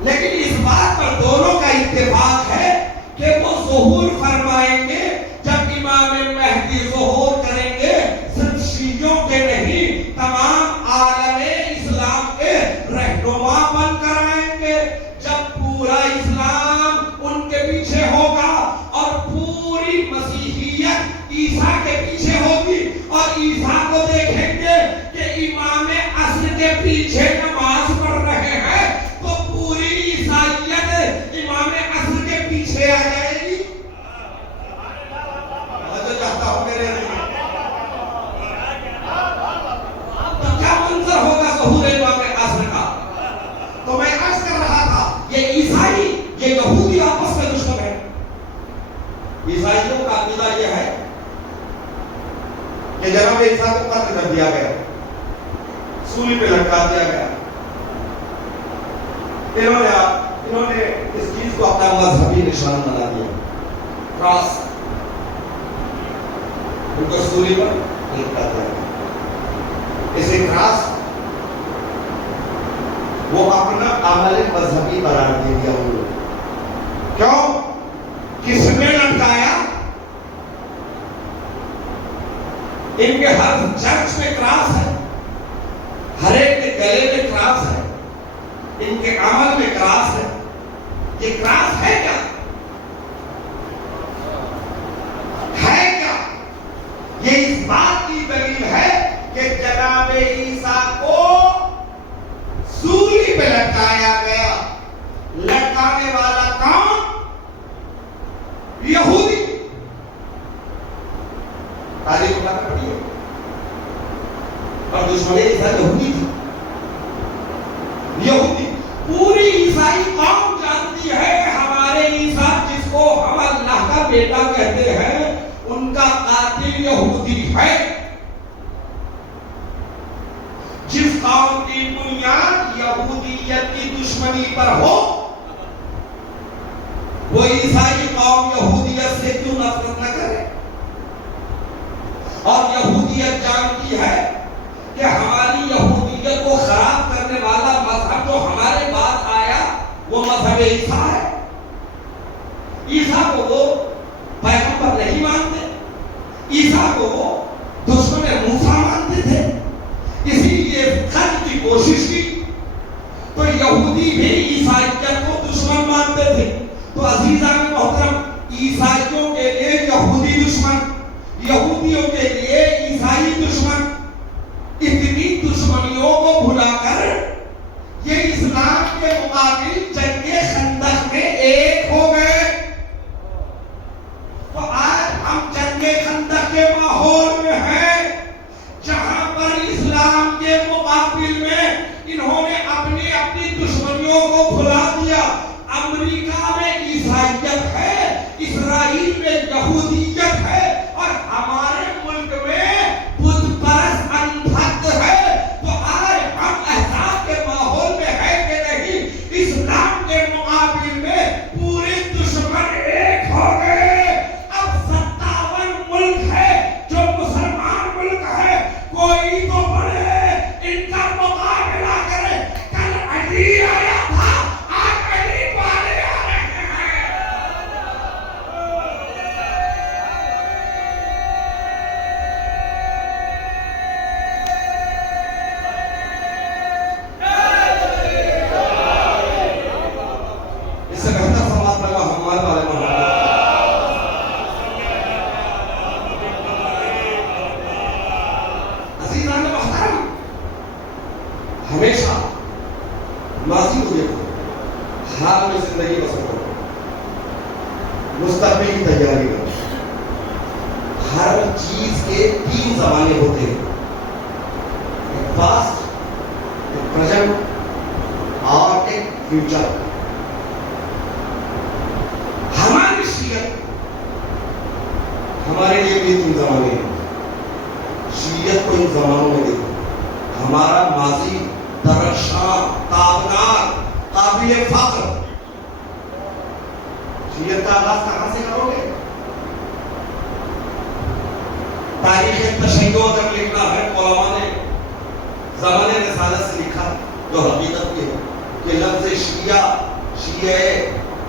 لیکن اس بات پر دونوں کا اتفاق ہے کہ وہ ظہور فرمائیں گے. جب امام مہدی ظہور کریں گے صرف شیعوں کے نہیں، تمام عالم اسلام کے رہنما بن کر آئیں گے. جب پورا اسلام ان کے پیچھے ہوگا اور پوری مسیحیت عیسیٰ کے پیچھے ہوگی اور عیسیٰ کو دیکھیں گے کہ امام عصر کے پیچھے نماز پڑھ رہے ہیں تو پوری عیسائیت امام عصر کے پیچھے آ جائے گی. چاہتا ہوں میرے تو کیا منظر ہوگا ظہور امام عصر کا. تو میں عرض کر رہا تھا یہ عیسائی یہ یہودی آپس میں دشمن ہے. عیسائیوں کا عقیدہ یہ ہے کہ جناب عیسیٰ کو قتل کر دیا گیا، سولی پہ لٹکا دیا گیا. انہوں نے اس چیز کو اپنا مذہبی نشان بنا دیا، کراس ان کو سولی پر لٹکا دیا گیا. اسے کراس وہ اپنا عمل مذہبی قرار دے دیا. ان لوگ کیوں؟ کس نے لٹکایا؟ ان کے ہر چرچ میں کراس ہے، ہر ایک کے گلے میں کراس ہے، ان کے عمل میں کراس ہے. یہ کراس ہے کیا؟ ہے کیا؟ یہ اس بات کی دلیل ہے کہ جناب عیسیٰ کو سولی پہ لٹکایا گیا. لٹکانے والا کون؟ یہودی. تاریخ کو پتہ پڑی ہے. اور دشمن عیسیٰ یہودی تھی. یہودی پوری عیسائی قوم جانتی ہے ہمارے عیسیٰ جس کو ہم اللہ کا بیٹا کہتے ہیں ان کا قاتل یہودی ہے. جس قوم کی بنیاد یہودیت کی دشمنی پر ہو وہ عیسائی قوم یہودیت سے کیوں نفرت نہ کرے. اور یہودیت جانتی ہے کہ ہماری یہودیت کو خراب کرنے والا مذہب جو ہمارے بعد آیا وہ مذہب عیسیٰ ہے. عیسیٰ کو وہ پیغمبر نہیں مانتے، عیسیٰ کو وہ دشمن موسیٰ مانتے تھے. اسی لیے قتل کی کوشش کی تو یہودی بھی عیسائیت کو دشمن مانتے تھے. تو عزیزان محترم، عیسائیوں کے لیے یہودی دشمن، یہودیوں کے لیے عیسائی دشمن. اتنی دشمنیوں کو بھلا کر یہ اسلام کے مقابل جنگ خندق میں ایک ہو گئے. تو آج ہم جنگ خندق کے ماحول میں ہیں جہاں پر اسلام کے مقابل میں انہوں نے اپنی اپنی دشمنیوں کو بھلا دیا. امریکہ میں عیسائیت ہے، اسرائیل میں یہودیت ہے اور ہمارے ملک میں بت پرست اندھت ہے. تو آج ہم احساس کے ماحول میں ہے کہ نہیں اسلام کے مقابل ہمیشہ ماضی کو دیکھو، حال میں زندگی بسر کرو، مستقبل کی تیاری کرو. ہر چیز کے 3 زمانے ہوتے ہیں، ایک پاسٹ، ایک پریزنٹ اور ایک فیوچر. ہماری شریعت ہمارے لیے بھی 3 زمانے ہیں. شریعت کو ان زمانوں میں دیکھو. ہمارا ماضی درخشاں، تابناک، قابل فخر. شریعت کا آغاز کہاں سے کرو گے؟ تاریخ تشیع اگر لکھنا ہے، علماء نے زمانے رسالت سے لکھا، جو حقیقت یہ ہے کہ لفظ شیعہ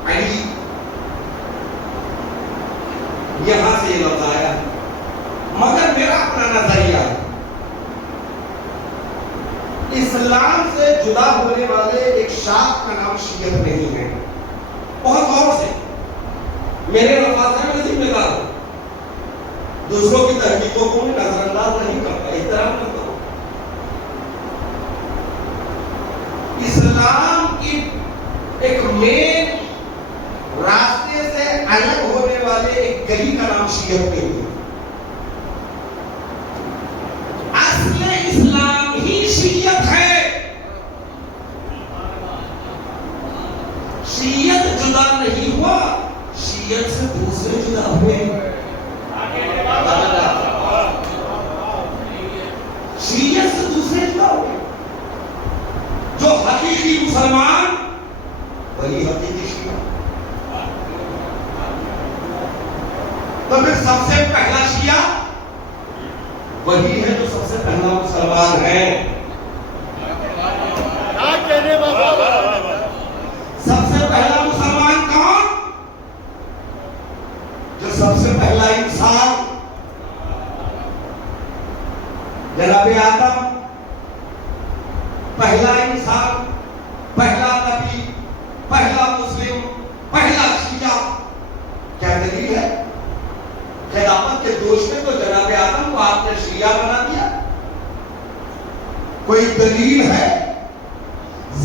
علی یہاں سے یہ لفظ آیا ہے. مگر میرا اپنا نظریہ ہے، اسلام سے جدا ہونے والے ایک شاخ کا نام شیعت نہیں ہے. بہت غور سے، میرے الفاظ ہیں، میں ذمہ دار ہوں، دوسروں کی تحقیقوں کو میں نظر انداز نہیں کرتا، احترام کرتا ہوں. اسلام کی ایک مین راستے سے الگ ہونے والے ایک گلی کا نام شیعت نہیں ہے. اصل اسلام ہی شیعت ہے. شیعت جدا نہیں ہوا، شیعت سے دوسرے جدا ہوئے. شیعت سے دوسرے جدا ہوئے. جو حقیقی مسلمان وہی حقیقی شیعہ. تو پھر سب سے پہلا شیعہ وہی ہے جو سب سے پہلا مسلمان ہے. سب سے پہلا مسلمان کون؟ جو سب سے پہلا انسان جناب آدم، پہلا انسان، پہلا نبی، پہلا مسلم، پہلا شیعہ. کیا دلیل ہے؟ خلافت کے دوش میں تو جناب آدم کو آپ نے شیعہ بنا دیا. کوئی دلیل ہے؟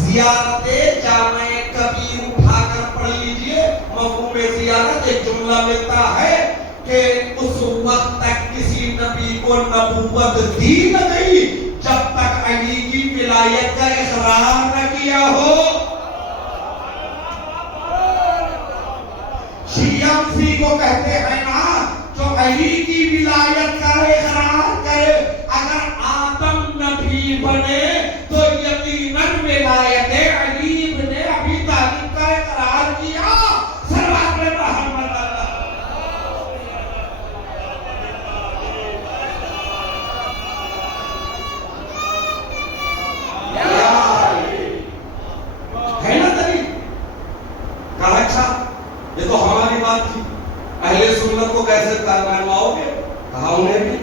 زیارت جامع کبیر اٹھا کر پڑھ لیجئے، مفہوم زیارت ایک جملہ ملتا ہے کہ اس وقت تک کسی نبی کو نبوت دی نہ گئی جب تک علی کی ولایت کا اقرار نہ کیا ہو. شیعہ اسی کو کہتے ہیں نا جو علی کی ولایت کا اقرار کرے. اگر آدم نبی بنے تو یقیناً ولایت علی بن ابی طالب کا اقرار کیا. سلوات محمد ہے نا دلیل. کہا اچھا یہ تو ہماری بات تھی، اہل سنت کو کیسے منواؤ گے؟ کہا انہیں بھی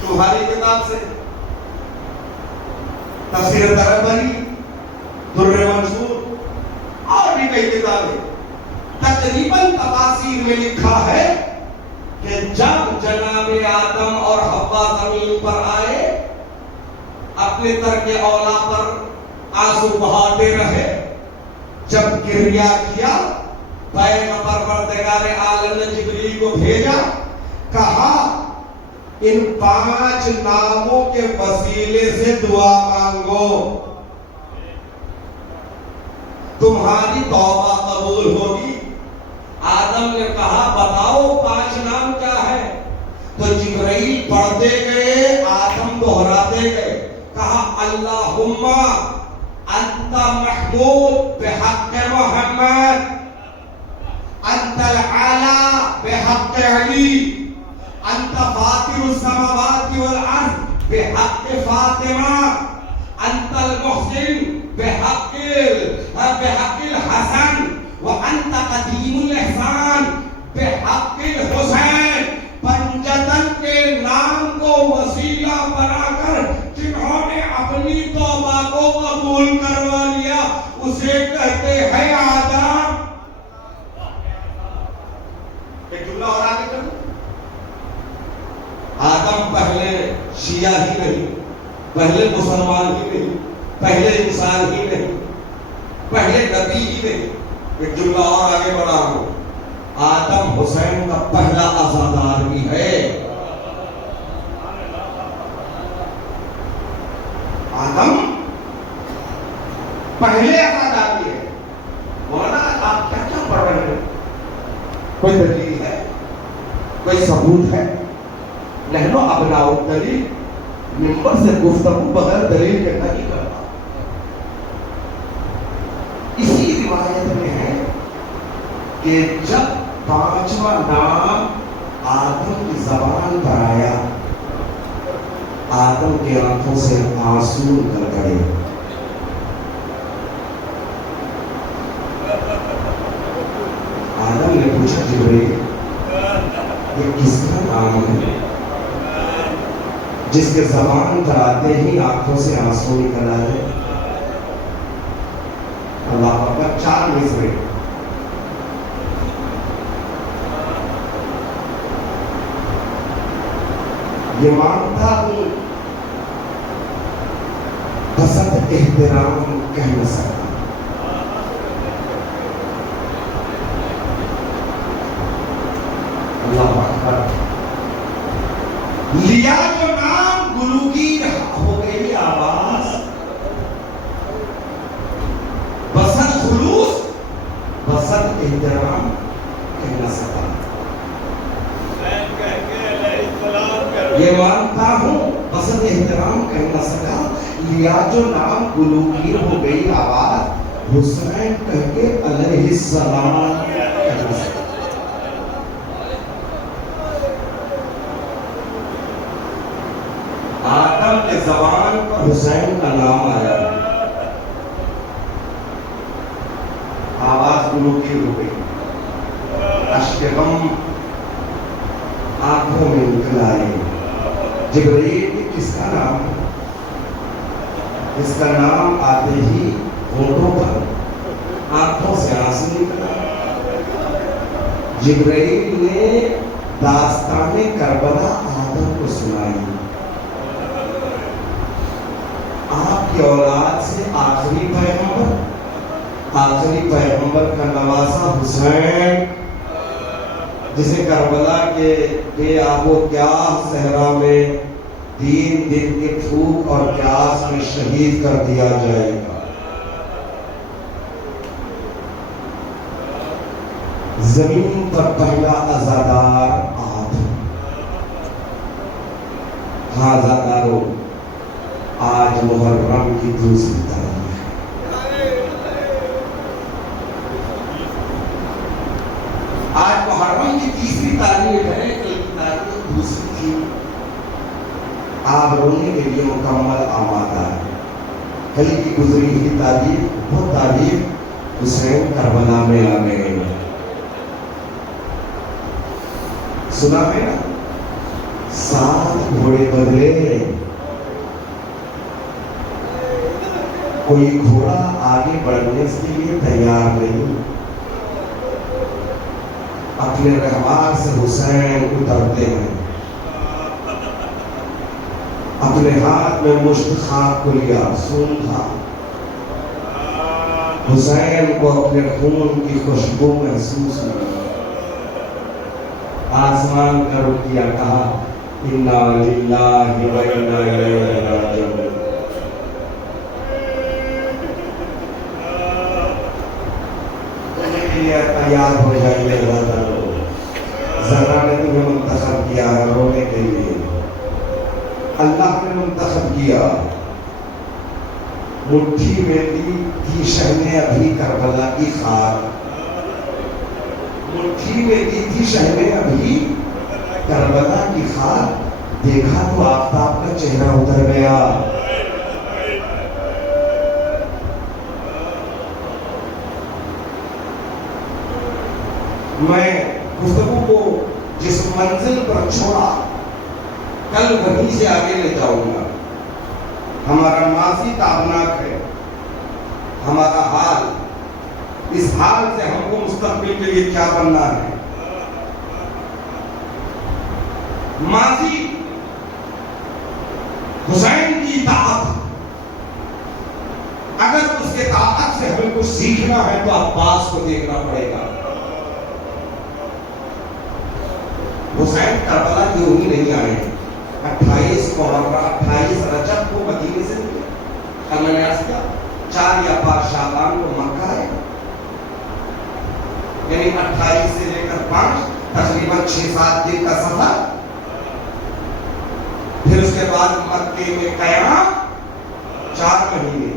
تمہاری کتاب سے، تفسیر طبری، در منصور اور بھی کئی کتابیں. تقریباً تفاسیر میں لکھا ہے کہ جب جناب آدم اور حوا زمین پر آئے، اپنے ترک اولا پر آنسو بہاتے رہے. جب گریہ کیا، پیغمبر پروردگار عالم نے جبریل کو بھیجا، کہا ان 5 ناموں کے وسیلے سے دعا مانگو، تمہاری توبہ قبول ہوگی. آدم نے کہا بتاؤ 5 نام کیا ہے؟ تو جبرائیل پڑھتے گئے، آدم دہراتے گئے. کہا اللہم انت محمود بحق محمد، انت العلا بحق علی، انت فاطر السماوات والارض بحق فاطمہ، انت المحسن بحق الحسن، وانت قدیم الاحسان بحق الحسین. پنجتن کے نام کو وسیلہ بنا کر جنہوں نے اپنی توبہ کو قبول کروا لیا اسے کہتے ہیں آدم. ایک جملہ اور آگے کروں. آدم پہلے شیعہ ہی نہیں، پہلے مسلمان ہی نہیں، پہلے انسان ہی نہیں، پہلے نبی ہی نہیں. ایک جملہ اور آگے بڑھا ہوں، آدم حسین کا پہلا عزادار بھی ہے. آدم پہلے عزادار بھی ہے. مولانا آپ کیا کیا پڑھ رہے ہیں؟ کوئی دلیل ہے؟ کوئی ثبوت ہے؟ نحن ابناء الدلیل، ممبر سے گفتگو بغیر دلیل کے نہیں کرتا. اسی روایت میں ہے کہ جب پانچواں نام آدم کی زبان پر آیا، آدم کی آنکھوں سے آنسو نکل پڑے. آدم نے پوچھا جبریل یہ کس کا نام ہے جس کے زبان پر آتے ہی آنکھوں سے آنسو نکل آئے؟ اللہ اکبر. 4 مصرے. یہ مانتا ہوں بسط احترام کہہ نہ سکتا. اللہ اکبر. لیا جو نام گلو کی ہو گئی آواز، بسط خلوص بسط احترام کہہ نہ سکتا. یہ مانتا ہوں بسط احترام کہہ نہ سکا. لیا جو نام گلوگیر ہو گئی آواز، حسین کہہ کے علیہ السلام کہہ نہ سکا. آدم کے زبان پر حسین کا نام آیا، آواز گلوگیر ہو گئی، اشک غم آنکھوں میں نکل آئے. جبرائیل یہ کس کا نام ہے؟ اس کا نام آتے ہی ہونٹوں پر آنکھوں سے آنسو نکل آئے. جبرائیل نے داستان کربلا آدم کو سنائی. آپ کی اولاد سے آخری پیغمبر کا نواسا حسین، جسے کربلا کے بے آب و کیاس صحرا میں 3 دن کے پھوک اور پیاس میں شہید کر دیا جائے گا. زمین پر پہلا عزادار آدم. ہاں عزاداروں، آج محرم کی دوسری تاریخ ہے. آج محرم کی تیسری تاریخ ہے. کل کی تاریخ دوسری تھی. آپ رونے کے لیے مکمل آمادہ ہے. کل کی گزری ہوئی تاریخ وہ تاریخ حسین کربلا میں آ گئے. سنا ہے نا، 7 گھوڑے بدلے، کوئی گھوڑا آگے بڑھنے کے لیے تیار نہیں. اپنے رہوار سے حسین اترتے ہیں، اپنے ہاتھ میں مشت خاک کو لیا، خون تھا. حسین کو اپنے خون کی خوشبو محسوس ہوئی. آسمان کا رخ کیا، کہا انا للہ و انا الیہ راجعون. تیار ہو جائیے. ذرا نے تمہیں منتخب کیا ہے رونے کے لیے. اللہ نے منتخب کیا. مٹھی میں دی شہنے ابھی کربلا کی خاک، مٹھی میں دی شہنے ابھی کربلا کی خاک. دیکھا تو آفتاب کا چہرہ اتر گیا. میں گفتگو کو جس منزل پر چھوڑا کل وہیں سے آگے لے جاؤں گا. ہمارا ماضی تابناک ہے، ہمارا حال، اس حال سے ہم کو مستقبل کے لیے کیا بننا ہے. ماضی حسین کی اطاعت، اگر اس کے طاقت سے ہمیں کچھ سیکھنا ہے تو عباس کو دیکھنا پڑے گا. حسین کربلا کیوں ہی نہیں آئے؟ 28 رجب کو مدینے سے نکلے. اب میں نے عرض کیا 4 یا 5 شعبان کو مکہ ہے، یعنی 28 سے لے کر 5 تقریباً 6-7 دن کا سفر. پھر اس کے بعد مکے میں قیام 4 مہینے.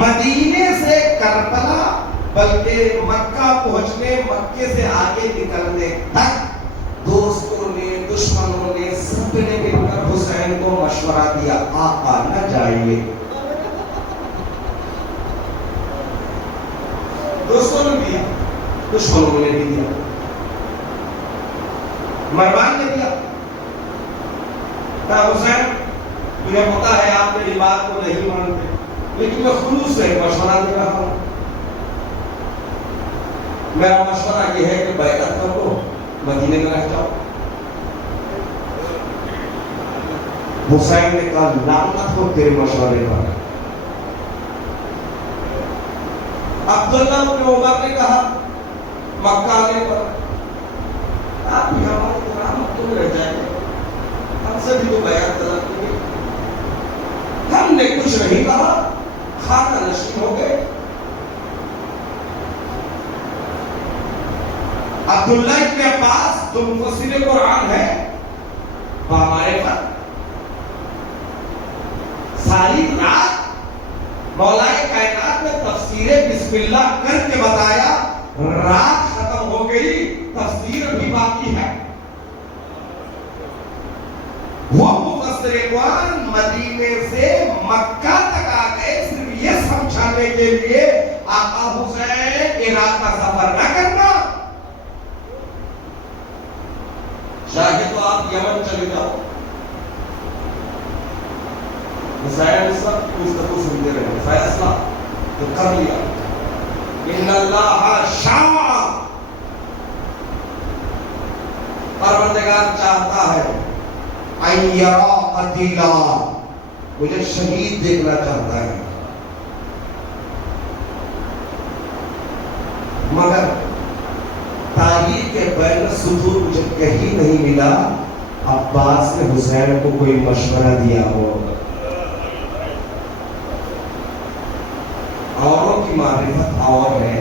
مدینے سے کربلا بلکہ مکہ پہنچنے، مکے سے آگے نکلنے تک دوستوں نے، دشمنوں نے، سب نے مل کر حسین کو مشورہ دیا آقا نہ جائیے. دوستوں نے دیا، دشمنوں نے بھی دیا، مروان نے دیا. حسین مجھے پتا ہے آپ میری بات کو نہیں مانتے، لیکن میں خلوص سے مشورہ دے رہا ہوں. میرا مشورہ یہ ہے کہ بیعت کر لو، مدینے میں رہ جاؤ. حسین نے کہا لعنت ہو تیرے مشورے پر. عبداللہ بن عمر نے کہا مکہ آنے پر آپ بھی ہمارے قرآن کیوں رہ جائیں گے، ہم سے بھی تو بیعت طلب کی. ہم نے کچھ نہیں کہا، خانہ نشین ہو گئے. عبداللہ ابن عباس جو مفسر قرآن ہے بامعرفت، ساری رات مولا کائنات میں تفسیر بسم اللہ کر کے بتایا. رات ختم ہو گئی، تفسیر بھی باقی ہے. وہ مفسر قرآن مدینے سے مکہ تک آ گئے صرف یہ سمجھانے کے لیے آقا حسین عراق کا سفر نہ کرنا، چاہے تو آپ یمن چلے جاؤ. حسین سب گفتگو سنتے رہے، فیصلہ تو کر لیا. ان اللہ شاء، پروردگار چاہتا ہے ان یرا قتیلا، مجھے شہید دیکھنا چاہتا ہے. مگر تاریخ کے بین السطور مجھے کہیں نہیں ملا عباس نے حسین کو کوئی مشورہ دیا ہو. اوروں کی معرفت اور ہے،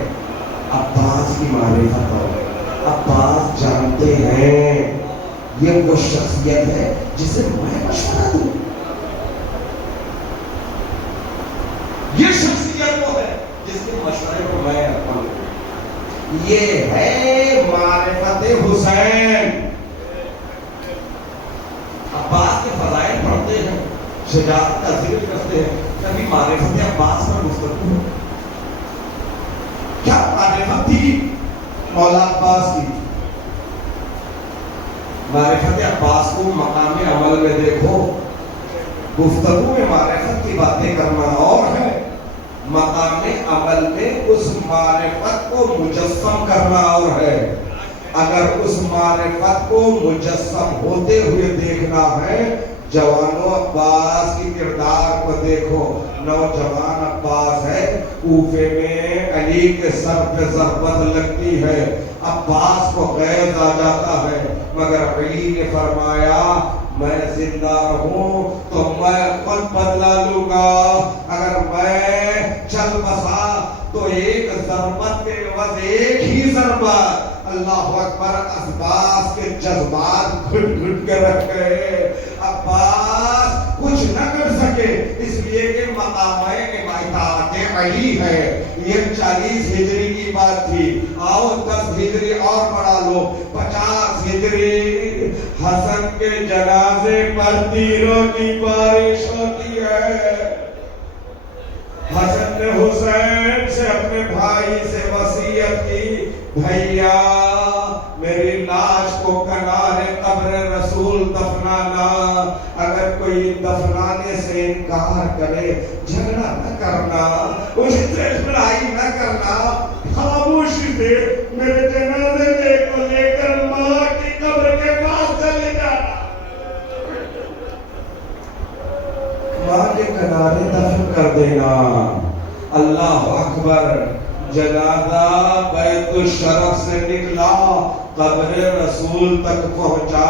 عباس کی معرفت اور ہے. عباس جانتے ہیں یہ وہ شخصیت ہے جسے میں مشورہ دوں. یہ شخصیت وہ ہے جس کے مشورے کو میں اپنا. یہ ہے معرفت حسین. عباس کے فضائل پڑھتے ہیں، شجاعت کا ذکر کرتے ہیں، کبھی معرفت عباس پر گفتگو ہے. کیا معرفت تھی مولا عباس کی؟ معرفت عباس کو مقام عمل میں دیکھو. گفتگو میں معرفت کی باتیں کرنا اور ہے، مقام عمل میں اس معرفت کو مجسم کرنا اور ہے. اگر اس معرفت کو مجسم ہوتے ہوئے دیکھنا ہے، جوانوں عباس کی کردار کو دیکھو. نوجوان عباس ہے، کوفے میں علی کے سر پہ ضربت لگتی ہے، عباس کو غیظ آ جاتا ہے، مگر علی نے فرمایا میں زندہ رہوں تو میں خود بدلہ لوں گا. اگر میں چل بسا تو ایک ضربت کے عوض ایک ہی ضربت. اللہ اکبر. عباس کے جذبات گھٹ گھٹ کے رکھ گئے. عباس کچھ نہ کر سکے اس لیے کہ مقام اطاعت علی ہے. یہ 40 ہجری کی بات تھی. آؤ 10 ہجری اور بڑھا لو، 50 ہجری. حسن کے جنازے پر تیروں کی بارش ہوتی ہے. حسن نے حسین سے اپنے بھائی سے وصیت کی، بھیا میری لاش کو کنارے قبر رسول دفنانا. اگر کوئی دفنانے سے انکار کرے جھگڑا نہ کرنا، اس سے لڑائی نہ کرنا، خاموشی سے میرے جنازے کو لے کر ماں کی قبر کے پاس چلے جانا. ماں نے کنارے دفن کر دینا۔ اللہ اکبر۔ جنازہ بیت الشرف سے نکلا، قبر رسول تک پہنچا۔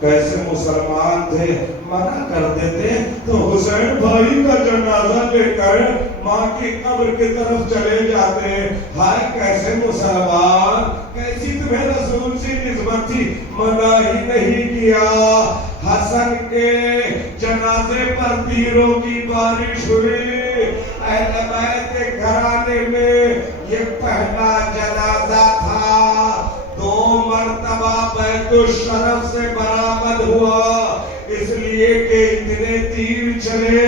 کیسے مسلمان تھے، منع کر دیتے تو حسین بھائی کا جنازہ لے کر ماں کی قبر کی طرف چلے جاتے۔ ہائے کیسے مسلمان، کیسی تمہیں رسول سے نسبت تھی، منع ہی نہیں کیا۔ حسن کے جنازے پر تیروں کی بارش ہوئی۔ اہل بیت کے گھرانے میں یہ پہلا جنازہ تھا۔ 2 مرتبہ بیت الشرف سے برآمد ہوا، اس لیے کہ اتنے تیر چلے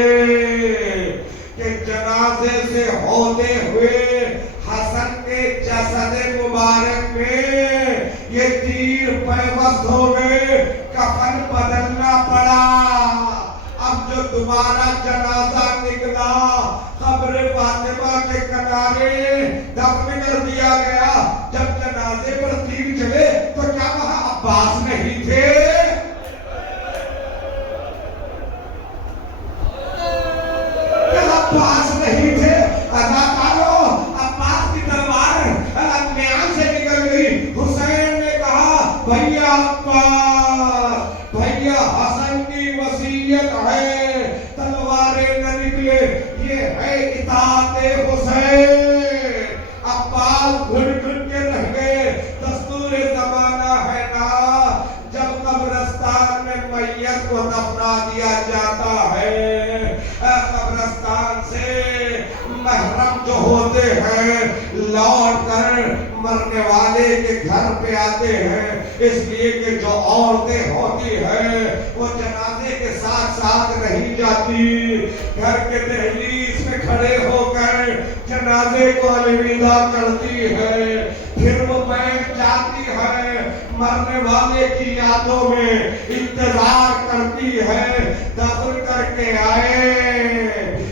کہ جنازے سے ہوتے ہوئے حسن کے جسد مبارک میں یہ تیر پیوست ہو گئے، کفن بدلنا پڑا۔ اب جو دوبارہ جنازہ نکلا، قبر فاطمہ کے کنارے دفن کر دیا گیا۔ جب جنازے پر تیر چلے تو کیا وہاں عباس نہیں تھے؟ کیا عباس نہیں تھے؟ اداکاروں، عباس کی تلوار میان سے نکل گئی۔ حسین نے کہا بھیا عباس، بھیا حسن کی وصیت ہے، تلواریں نہ نکلے، یہ ہے اطاعت حسین۔ عباس گھٹ گھٹ کے رہ گئے۔ دستور زمانہ ہے نا، جب قبرستان میں میت کو دفنا دیا جاتا ہے، قبرستان سے محرم جو ہوتے ہیں لوٹ کر مرنے والے کے گھر پہ آتے ہیں، اس لیے کہ جو عورتیں ہوتی ہیں وہ جنازے کے ساتھ ساتھ نہیں جاتی، گھر کے دہلیز میں کھڑے ہو کر جنازے کو الوداع کرتی ہے، پھر وہ بیٹھ جاتی ہے، مرنے والے کی یادوں میں انتظار کرتی ہے، دفن کر کے آئے،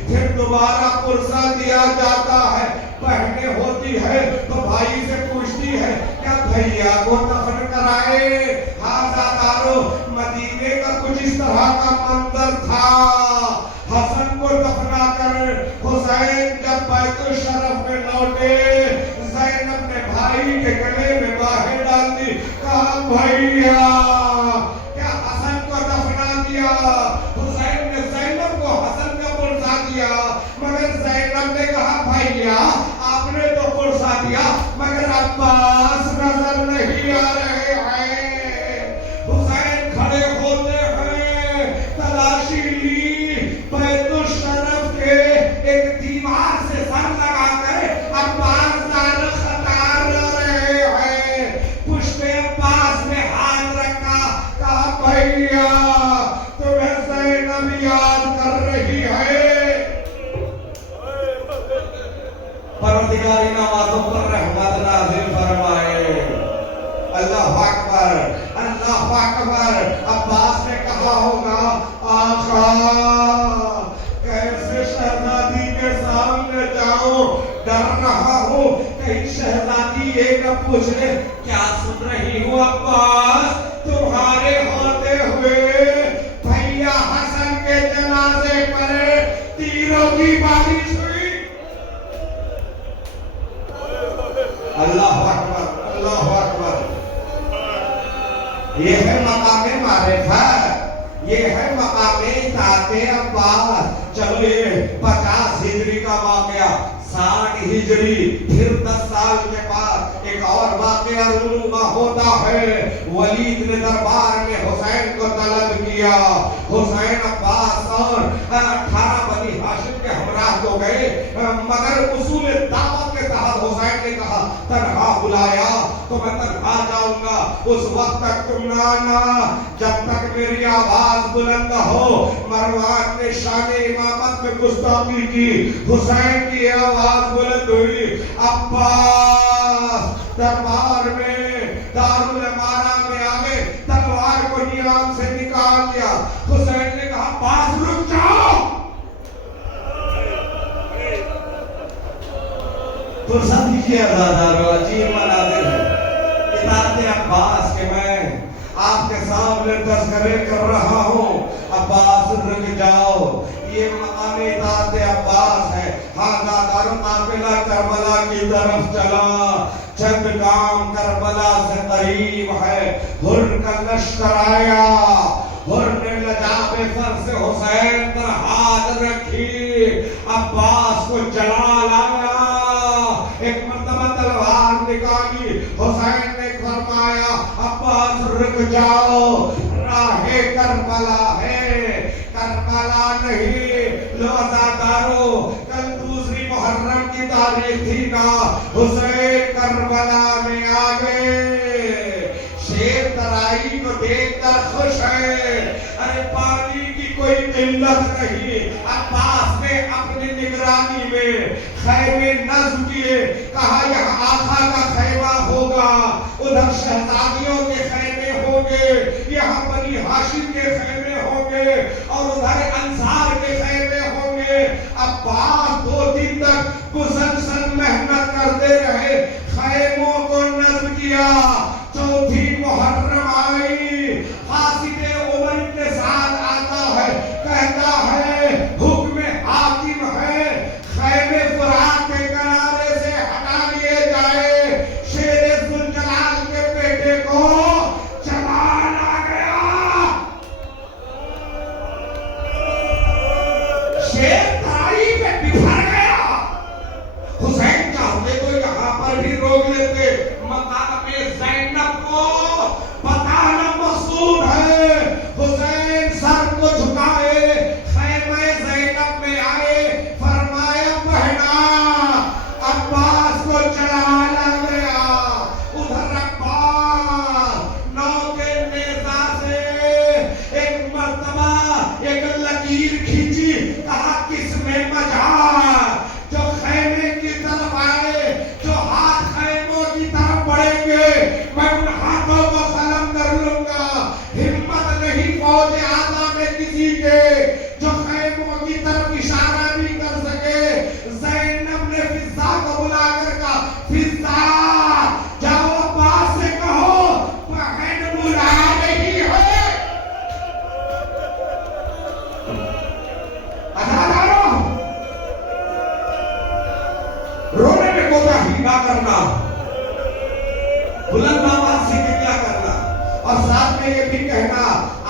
پھر دوبارہ پرسہ دیا جاتا ہے، بہنیں ہوتی ہے تو بھائی سے پوچھتی ہے کیا بھیا کو دفن کرائے؟ حاضراتارو، مدینے کا کچھ اس طرح کا منظر تھا۔ حسن کو دفنا کر حسین جب بیت الشرف میں لوٹے، زینب نے بھائی کے گلے میں باہیں ڈال دی، کہا بھیا کیا حسن کو دفنا دیا؟ حسین نے زینب کو حسن کا پرسہ دیا، مگر زینب نے کہا بھیا آپ نے تو پرسہ دیا مگر عباس نظر نہیں آ رہے ہیں۔ حسین کھڑے ہوتے ہیں، تلاشی لی، بیت الشرف کے ایک دیوار سے سر لگا کر عباس دار خطار رہے ہیں، پشت عباس نے ہاتھ رکھا، کہا بھیا تمہیں زینب یاد کر رہی ہے۔ پروردگاری نوازوں پر رحمت نازل فرمائے۔ اللہ اکبر، اللہ اکبر۔ عباس نے کہا ہوگا آقا کیسے شہزادی کے سامنے جاؤں، ڈر رہا ہوں کہیں شہزادی یہ نہ پوچھ لے کیا سن رہی ہوں عباس تمہارے ہوتے ہوئے بھیا حسن کے جنازے پر تیروں کی بارش ہوئی۔ اللہ اکبر، اللہ اکبر۔ یہ ہے مقام معرفت، یہ ہے مقام اطاعت عباس۔ چلو یہ 50 ہجری کا واقعہ، 60 ہجری، پھر 10 سال کے بعد ایک اور واقعہ رونما ہوتا ہے۔ ولید نے دربار میں حسین کو طلب کیا، حسین عباس اور 18 بنی ہاشم کے ہمراہ ہو گئے، مگر اصول دعوت کے تحت حسین نے کہا تنہا بلایا تو میں تنہا جاؤں گا، اس وقت تک تم نہ آنا جب تک میری آواز بلند ہو۔ مروان نے شان امامت میں گستاخی کی، حسین کی آواز بلند ہوئی، عباس دربار میں دارالامارہ میں آگے تلوار کو نیام سے نکال دیا۔ حسین نے کہا عباس رک جاؤ، فرصت دیجیے عزادارو، عجیب مناظر ہے اطاعت عباس کے میں آپ کے سامنے تذکرے کر رہا ہوں۔ عباس رک جاؤ، یہ زبان اطاعت عباس ہے. ہاذا دار قافلہ کربلا کی طرف چلا. چند گام کربلا سے قریب ہے. ہر کا لشکر آیا. ہر نے لجاب سر سے حسین پر ہاتھ رکھی. عباس کو جلال آیا. ایک مرتبہ تلوار نکالی. حسین نے فرمایا عباس رک جاؤ, راہ کربلا ہے, کربلا نہیں. لو عزادارو, کل دوسری محرم کی تاریخ تھی نا, حسین کربلا میں آ گئے. شیر ترائی کو دیکھ کر خوش ہے. ارے پانی کی کوئی قلت نہیں. عباس نے اپنی نگرانی میں خیمے نصب کیے. کہا یہاں آقا کا خیمہ ہوگا, ادھر شہزادیوں کے خیمے ہوں گے, یہاں بنی ہاشم کے خیمے ہوں گے, اور ادھر انصار کے خیمے ہوں گے. عباس 2 دن تک مسلسل محنت کرتے رہے, خیموں کو نصب کیا. چوتھی محرم آئی. قاصد عمر ابن سعد آتا ہے, کہتا ہے حکم حاکم ہے, خیمے فرات کے کنارے سے ہٹا لیے جائے. شیر ذوالجلال کے بیٹے کو چلان آ گیا. شیر ترائی پہ بفر گیا. حسین چاہتے تو یہاں پر بھی روک لیتے. مقام زینب کو بتانا مقصود ہے. حسین سر کو جھکائے, خیمہ زینب میں آئے, فرمایا بہنا. عباس کو چلا لا گیا. ادھر عباس نو کے نیزہ سے ایک مرتبہ ایک لکیر کھینچی. کہا کس میں مجال, جو خیمے کی طرف آئے, جو ہاتھ خیموں کی طرف بڑھیں گے, میں ان ہاتھوں کو قلم کر لوں گا. ہمت نہیں فوج اعظم میں کسی کے جو خیموں کی طرف اشارہ نہیں کر سکے. زینب نے فضا کو بلا کر کہا فضا جاؤ عباس سے کہو بہن بلا رہی ہے. عزادارو, رونے میں کوتاہی نہ کرنا, بلند آواز سے کیا کرنا, اور ساتھ میں یہ بھی کہنا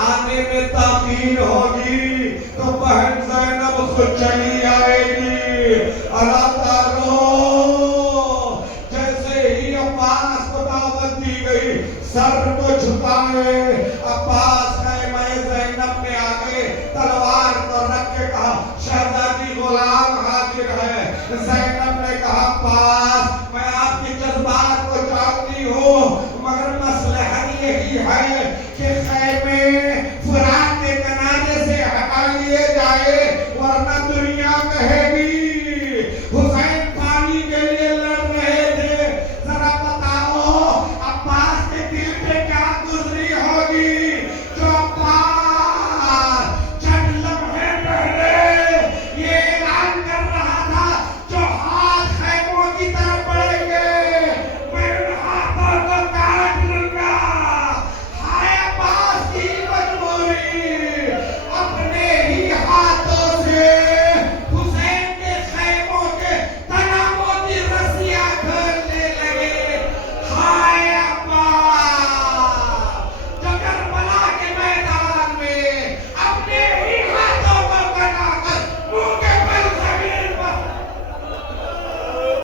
آنے میں تاخیر ہوگی تو بہن زینب خود چلی آئے گی. اللہ تعالیٰ جیسے ہی عباس کو دعوت دی گئی, سر کو جھکائے. عباس خیمہ زینب میں آ گئے, تلوار کو رکھ کے کہا شہزادی غلام حاضر ہے. زینب نے کہا عباس میں آپ کے جذبات کو جانتی ہوں, مگر مصلحت یہی ہے کہ خیمے فرات کے کنارے سے ہٹا لیے جائے, ورنہ دنیا کہے